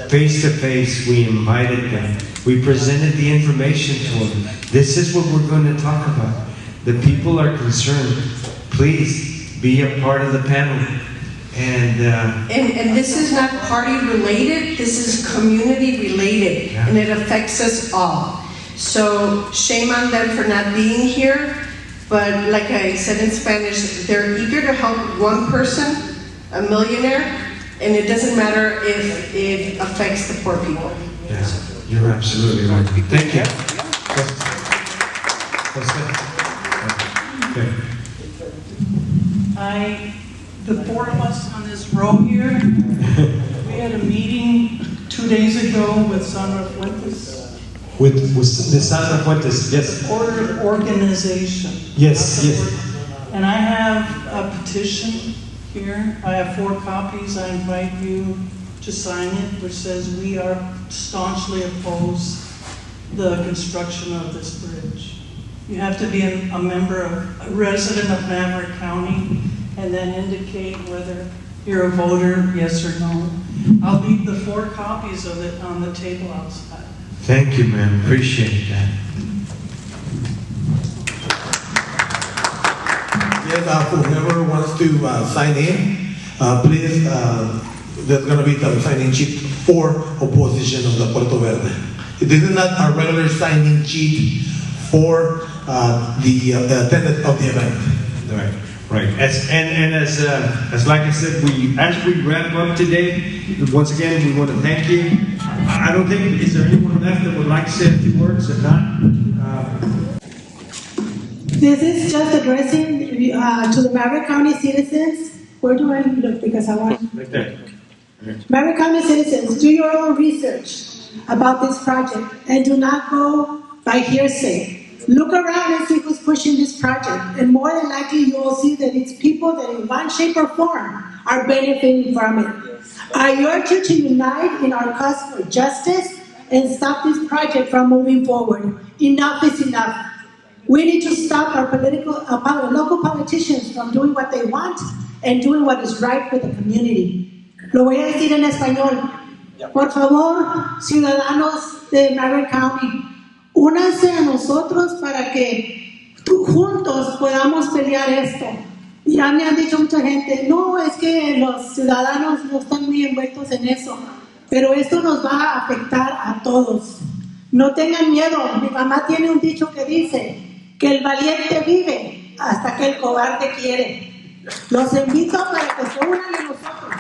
face to face. We invited them. We presented the information to them. This is what we're going to talk about. The people are concerned. Please be a part of the panel. And this is not party related. This is community related, and it affects us all. So shame on them for not being here. But like I said in Spanish, they're eager to help one person, a millionaire, and it doesn't matter if it affects the poor people. Yeah, you're absolutely right. Thank you. The four of us on this row here, we had a meeting 2 days ago with Sandra Fuentes. With the Sandra Fuentes, yes. Organization. Yes. And I have a petition here. I have 4 copies. I invite you to sign it, which says we are staunchly opposed the construction of this bridge. You have to be a resident of Maverick County, and then indicate whether you're a voter, yes or no. I'll leave the 4 copies of it on the table outside. Thank you, man. Appreciate that. Yes, whoever wants to sign in, please, there's going to be some sign-in sheet for opposition of the Puerto Verde. This is not a regular sign-in sheet for the attendance of the event. Right. As like I said, as we wrap up today, once again we want to thank you. I don't think, is there anyone left that would like to say a few words? If not, this is just addressing to the Maverick County citizens. Where do I look? Because I want. right there. Maverick County citizens, do your own research about this project and do not go by hearsay. Look around and see who's pushing this project, and more than likely you will see that it's people that in one shape or form are benefiting from it. I urge you to unite in our cause for justice and stop this project from moving forward. Enough is enough. We need to stop our local politicians from doing what they want and doing what is right for the community. Lo voy a decir en español. Por favor, ciudadanos de Maverick County, únanse a nosotros para que juntos podamos pelear esto. Ya me han dicho mucha gente, no, es que los ciudadanos no están muy envueltos en eso, pero esto nos va a afectar a todos. No tengan miedo, mi mamá tiene un dicho que dice que el valiente vive hasta que el cobarde quiere. Los invito para que se unan a nosotros.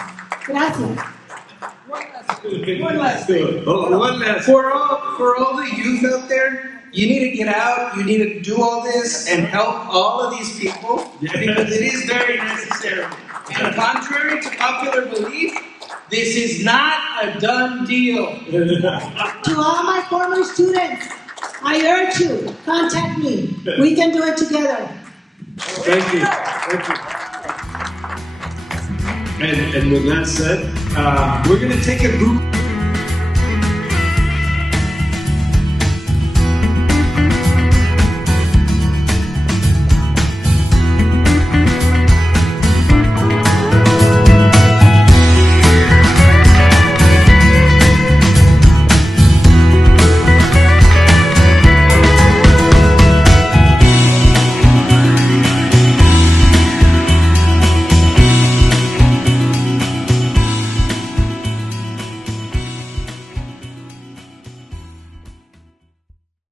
Gracias. One last thing. For all the youth out there, you need to get out, you need to do all this and help all of these people because it is very necessary. And contrary to popular belief, this is not a done deal. To all my former students, I urge you, contact me. We can do it together. Thank you. Thank you. And with that said, we're going to take a group.